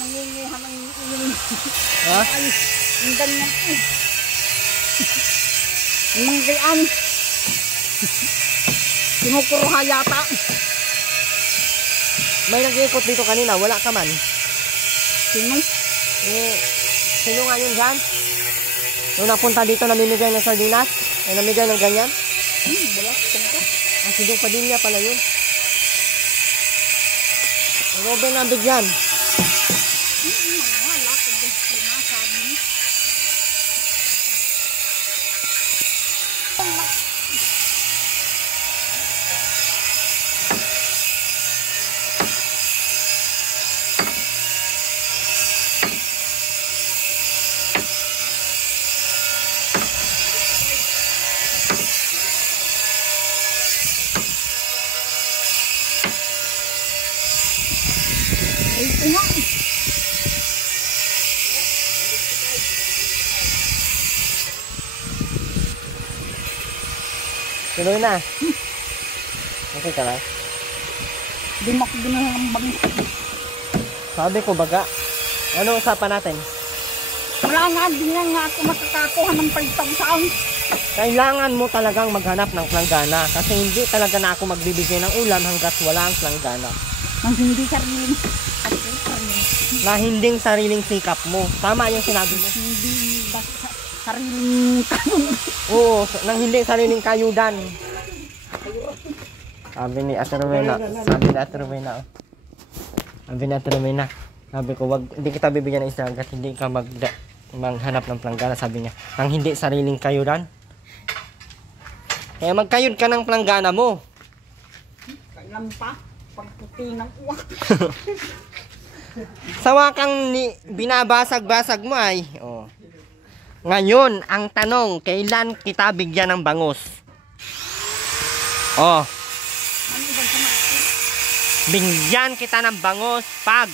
Nangunguha ng yung... Ha? Ay, yung ganyan eh. Yung mga gayaan. Kinukuruha yata. May nag-iikot dito kanina, wala ka man. Sino? Eh, sino nga yun dyan? Nung napunta dito, namimigay ng sardinas? Ay, namigay ng ganyan? Wala. Sino? Ah, si Dong Padilla pala yun. Robin ang bigyan. Wala. Sinasabi mo. Ito nga. Tuloy na. Okay ka lang? Di mo ako ginahambang. Sabi ko baga. Ano usapan natin? Wala nga. Di nga ako makakakuha ng 5,000. Kailangan mo talagang maghanap ng planggana. Kasi hindi talaga na ako magbibigay ng ulam hanggat wala ang planggana. Nang hindi sariling. At sariling. Na hinding sariling sikap mo. Tama yung sinabi mo. Hindi basta sariling kanong. Oo, nang hindi sariling kayudan. Sabi ni Ate Rowena. Sabi ni Ate Rowena. Oh. Sabi ni Ate Rowena. Sabi ko, wag, hindi kita bibigyan ng isa hanggat hindi ka maghanap ng planggana. Sabi niya, nang hindi sariling kayudan. Kaya magkayod ka ng planggana mo. Kailan pa? Pagputi ng uwak. Sawa kang binabasag-basag mo ay. Oh. Ngayon, ang tanong, kailan kita bigyan ng bangus? Oh. Ano Bigyan kita ng bangus pag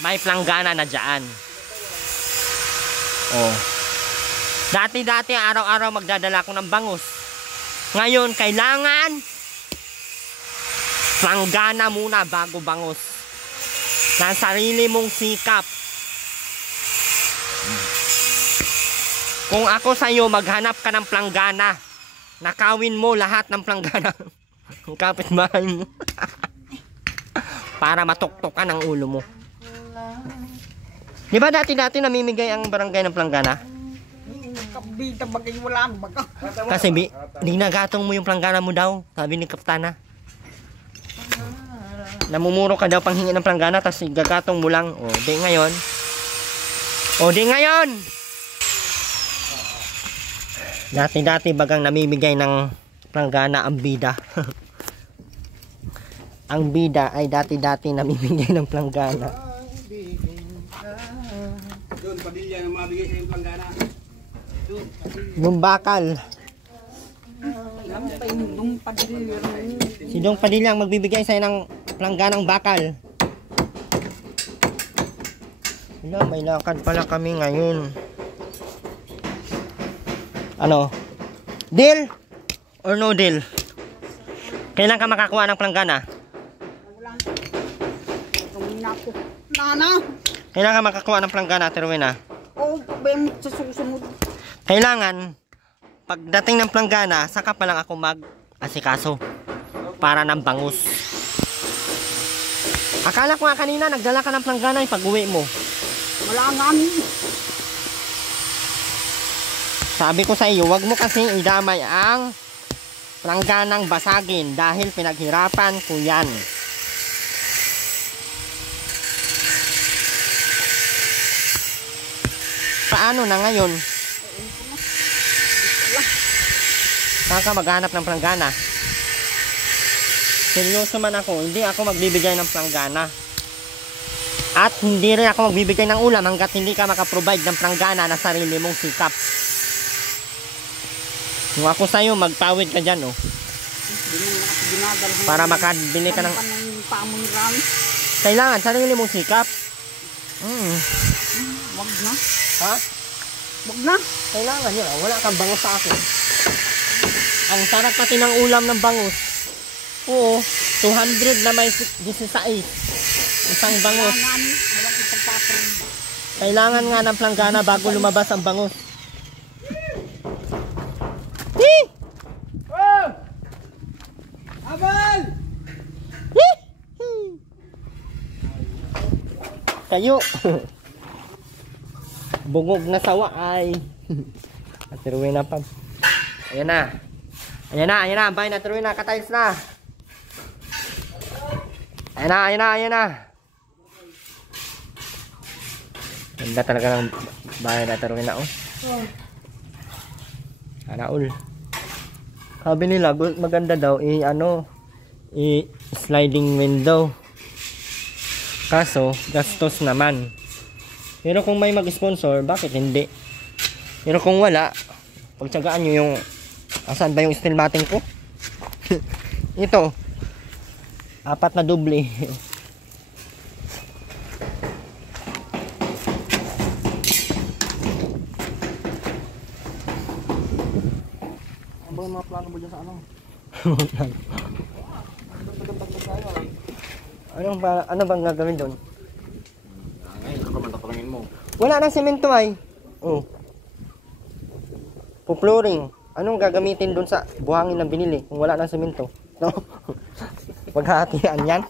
may planggana na dyan. Oh. Dati-dati araw-araw magdadala ko ng bangus. Ngayon kailangan planggana muna bago bangus. Sa sarili mong sikap. Kung ako sa'yo, maghanap ka ng planggana. Nakawin mo lahat ng planggana. Ang kapitbahay mo. Para matuktukan ang ulo mo. Di ba dati-dati namimigay ang barangay ng planggana? Kabita bagay wala baga. Kasi dinagatong mo yung planggana mo daw. Sabi ni Kapitana. Namumuro ka daw panghingi ng planggana, tapos gagatong mo lang. O, di ngayon. O, di ngayon! Dati-dati bagang namimigay ng planggana ang bida. Ang bida ay dati-dati namimigay ng planggana. Doon, Padilla na mabigay sa yung planggana. Yung bakal. Lampay nung padilyo. Si Dong Padilla ang magbibigay sa'yo ng plangganang bakal. Wala, may lakad pala kami ngayon. Ano? Deal? Or no deal? Kailan ka makakuha ng planggana? Nako. Nana. Kailan ka makakuha ng planggana, Terwina? Oh, pabay mo sa susunod. Kailangan, pagdating ng planggana, saka pa lang ako mag-asikaso para ng bangus. Akala ko nga kanina, nagdala ka ng planggana yung pag-uwi mo. Wala nga ni. Sabi ko sa iyo, wag mo kasing idamay ang plangganang basagin dahil pinaghirapan ko yan. Paano na ngayon? Saan ka maghanap ng planggana? Seryoso man ako, hindi ako magbibigay ng planggana. At hindi rin ako magbibigay ng ulam hanggat hindi ka makaprovide ng planggana na sarili mong sikap. Kung ako sa'yo, magpawid ka dyan, oh. Para makabili ka ng... Kailangan, sarili mong sikap. Wag na. Ha? Wag na. Kailangan yun, oh. Wala kang bangus sa akin. Ang sarap pati ng ulam ng bangus. Oo, 200 na may 16. Isang bangus. Kailangan nga ng planggana bago lumabas ang bangus. Abal! Kayo. Bungog na sawa ay. Atiruin na pa. Ayan na. Ayan na, ayan na. Ang bahay na atiruin na. Katiles na. Ayan na, ayan na, ayan na. Ganda talaga ng bahay na atiruin na, oh. Anaul. Sabi nila maganda daw sliding window. Kaso gastos naman. Pero kung may mag-sponsor, bakit hindi? Pero kung wala, pagtsagaan nyo yung asan ba yung steel matting ko? Ito 4 na doble. Ano mga plano mo dyan sa ano? Ano bang gagawin doon? Ngayon, ano man tatalangin mo? Wala nang semento ay. Oh. Po-flooring. Anong gagamitin doon sa buhangin na binili kung wala nang semento? No? Maghahatian yan.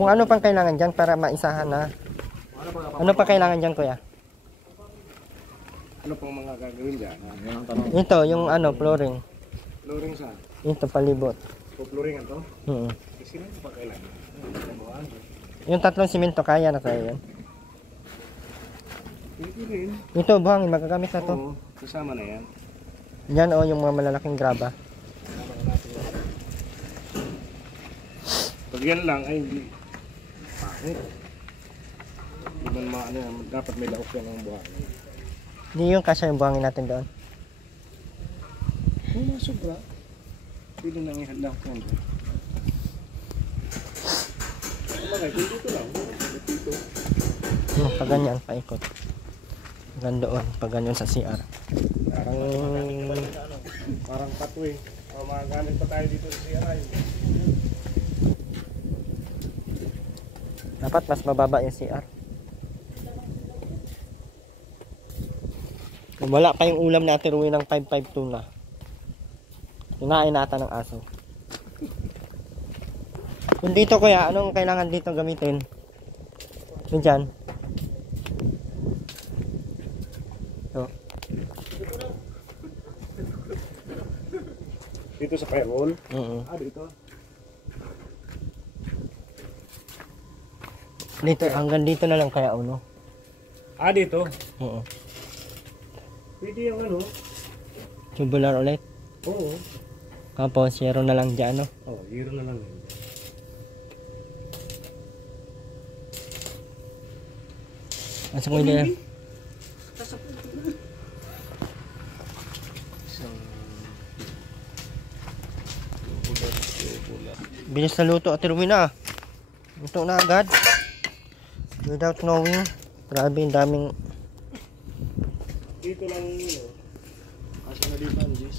Kung ano pang kailangan dyan para maisahan na. Ano pa kailangan dyan, kuya? Ano pang mga gagawin dyan? Yan ang tanong. Ito, yung flooring. Flooring sa? Ito, palibot. Flooring ito? Sino pa kailangan? Yung 3 semento, kaya na tayo yan. Pwede rin. Ito, buhangin, magagamit na to. Oo, kasama na yan. Yan yung mga malalaking graba. Pag yan lang, ay hindi. Bakit? Di man maano yan, dapat may laok yan ang buhay. Hindi yung kasya yung buhangin natin doon. Kung sobra. Pwede nang ihanda ko yan. Bagay, kung dito lang. Dito. Pag ganyan, paikot. Hanggang doon, pag ganyan sa CR. Parang katwe. O, magagamit pa tayo dito sa CRI. Dapat mas mababa yung CR. Kung wala pa yung ulam natin, ruwi ng 552 na. Kinain natin ng aso. Kung dito kuya, anong kailangan dito gamitin? Yun dyan. So, Dito sa payroll. Dito. Dito, hanggang dito na lang kaya uno. Dito. Oo. Pwede yung ano. Tubular ulit. Oo. Tapos, zero na lang dyan, no? Oh, zero na lang. Asa ko yan? Bilis na luto at Rowena. Luto na agad. Without knowing. Grabe, yung daming Dito lang yun. Kasi na dito ang gis.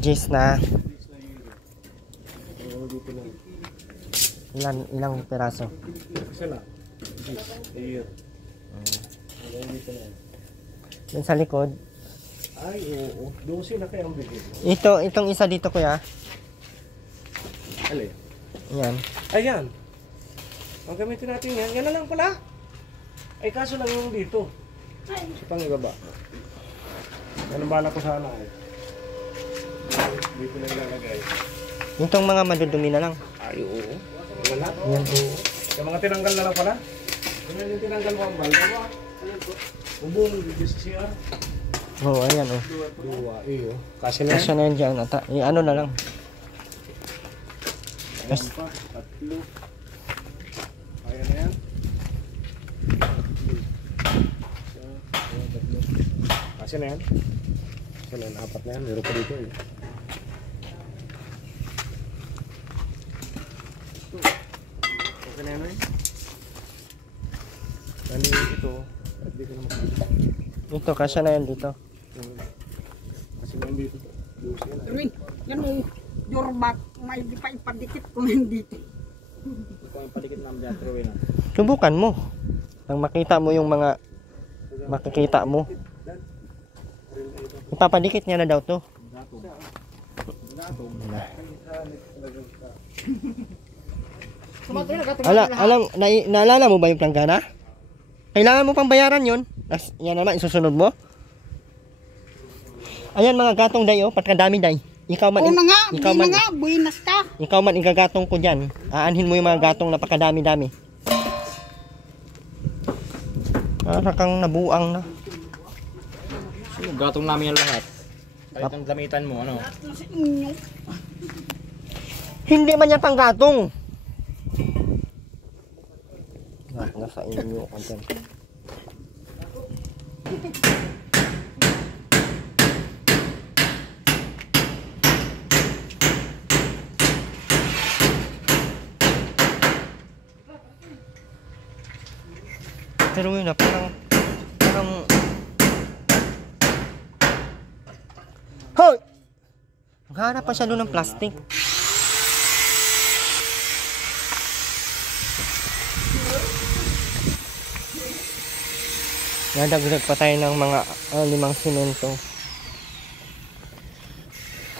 gis na. Gis na yun. Oo, dito lang. Ilang peraso. Isa lang. Gis. Ayun. Dito lang. Yan sa likod. Ay, oo. 12 na kaya ang bigay. Itong isa dito kuya. Alay. Yan. Ayan. Ang gamitin natin yan. Yan na lang pala. Ay, kaso lang yung dito. Sa pangibaba. Yan ang bala ko sana eh. Dito na ilalagay. Itong mga madudumi na lang. Ay, oo. Wala. Yan. Yung mga tinanggal na lang pala. Yan yung tinanggal mo ang balda mo. Ubong, dito sa CR. Oo, ayan oh. Dua, iyo. Kasi na Kasya na yan dyan. Ano na lang. Ayan pa, tatlo. Ayan na yan. Tatlo. Kasi na yan. Kasi na yan, apat na yan. Meron pa dito eh. Okay na yan eh. Nani ito. At dito na makikita. Ito, kasya na yan dito. Kasi na yan dito. Lusi yan. Erwin, yan mo, your back, may di pa ipadikit kung nandito. Subukan mo. Nang makita mo yung mga makikita mo. Ipapadikit niya na daw to. Naalala mo ba yung planggana? Kailangan mo pang bayaran yun. Yan naman, isusunod mo. Ayan mga gatong day, oh. Patkadami day. Ikaw man, Buenas ka. ikaw man igagatong ko dyan. Aanhin mo yung mga gatong na pakadami-dami. Para kang nabuang na. So, gatong namin yan lahat. Kahit ang gamitan mo, ano? Hindi man yan pang gatong. Nasa inyo ko dyan. Pero yun na, parang hoy! Maghanap pa siya doon ng plastic. Nadagdag pa tayo ng mga 5 simento.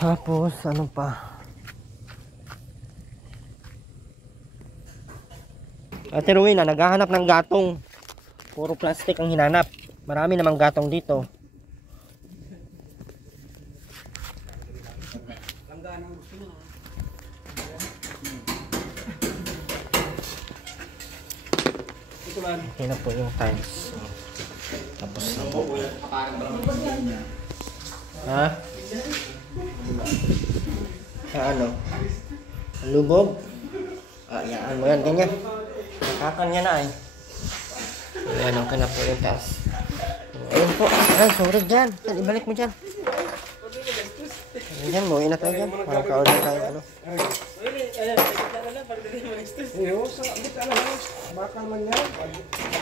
Tapos, ano pa? Ate Rowena, naghahanap ng gatong. Puro plastic ang hinanap. Marami namang gatong dito. Okay na po yung tiles. Tapos na po. Ha? Ano? Lubog? Yaan mo yan, ganyan. Nakakanya na eh. Ayan, okay na po yung taas. Ayun po. Ay, sorry dyan. Ibalik mo dyan. Ayan, mauwi na tayo dyan. Makaka-order tayo ano. Iyo, sa buta na lang. Baka man yan. Pag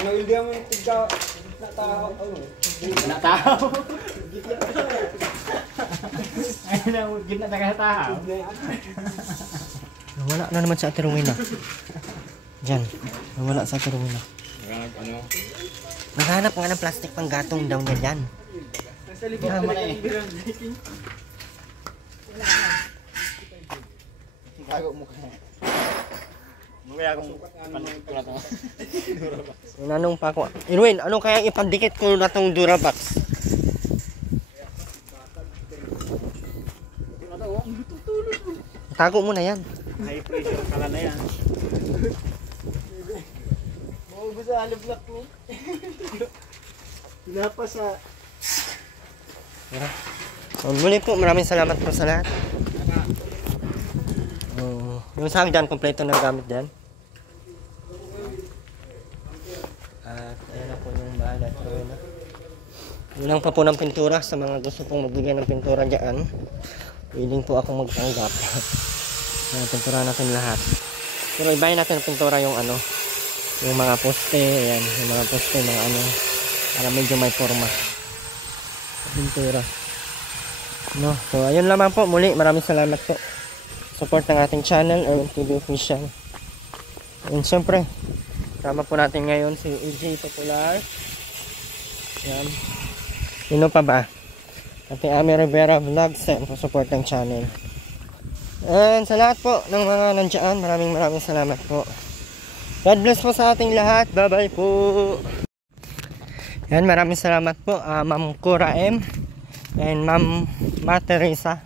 naildihan mo yung tigda na tao. Gina tao. Ayun na, gina tao. Nawala na naman sa Ate Rowena. Diyan. Nawala sa Ate Rowena. Naghanap nga ng plastic pang gatong daw niya dyan. Tama na eh. Gago mo ka. Mukha akong tulad mo. Inanong pa ako. Irwin, ano kaya ipandikit ko na tong Durabox? Tago mo na yan. High pressure kala na yan. Maubos sa haliblock mo. Pinapa sa... So, muli po, maraming salamat po sa lahat. Yung sa akin dyan, kompleto na gamit dyan. At ayan na po yung bahala. Kulang pa po ng pintura sa mga gusto pong magbigay ng pintura dyan. Willing po akong magtanggap. Pintura natin lahat. Pero ibahin natin ng pintura yung ano, yung mga poste, ayan, yung mga poste, mga ano, para medyo may forma. Pintura. No, so ayun lamang po. Muli, maraming salamat po. Support ng ating channel, RMTV Official. And syempre, kasama po natin ngayon si EJ Popular. Yan. Sino pa ba? Ate Ami Rivera Vlogs and support ng channel. And sa lahat po ng mga nandiyan, maraming salamat po. God bless po sa ating lahat. Bye bye po. Yan, maraming salamat po Ma'am Cora M and Ma'am Teresa.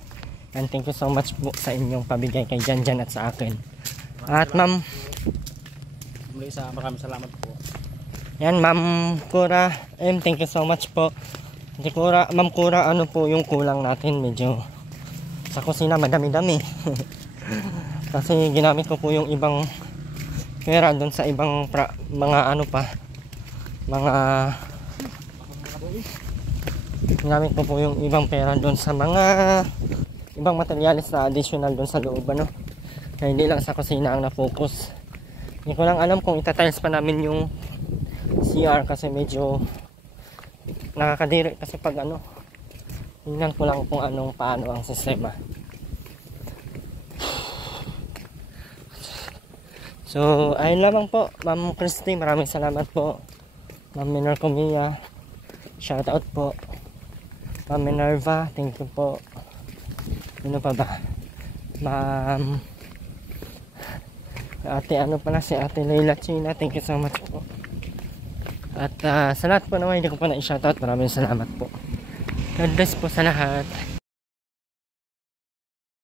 And thank you so much po sa inyong pabigay kay Janjan at sa akin. At Ma'am, Muli sa maraming salamat po. yan Ma'am Cora M, thank you so much po. Ma'am Cora, ano po yung kulang natin? Medyo sa kusina madami-dami. Kasi ginamit ko po yung ibang pera doon sa ibang mga ano pa. Ginamit ko po yung ibang pera doon sa mga ibang materialis na additional doon sa loob, ano. Kaya hindi lang sa kusina ang na-focus. Hindi ko lang alam kung itatiles pa namin yung CR kasi medyo nakakadiri kasi pag ano, tingnan ko lang kung paano ang sistema. So ayun lamang po, Ma'am Christy, maraming salamat po. Ma'am Minerva Mia, shout out po. Ma'am Minerva, thank you po. Ano pa ba? Ma'am Ate si Ate Leila China, thank you so much po. At sa lahat po naman hindi ko pa na-shoutout, maraming salamat po. God bless po sa lahat.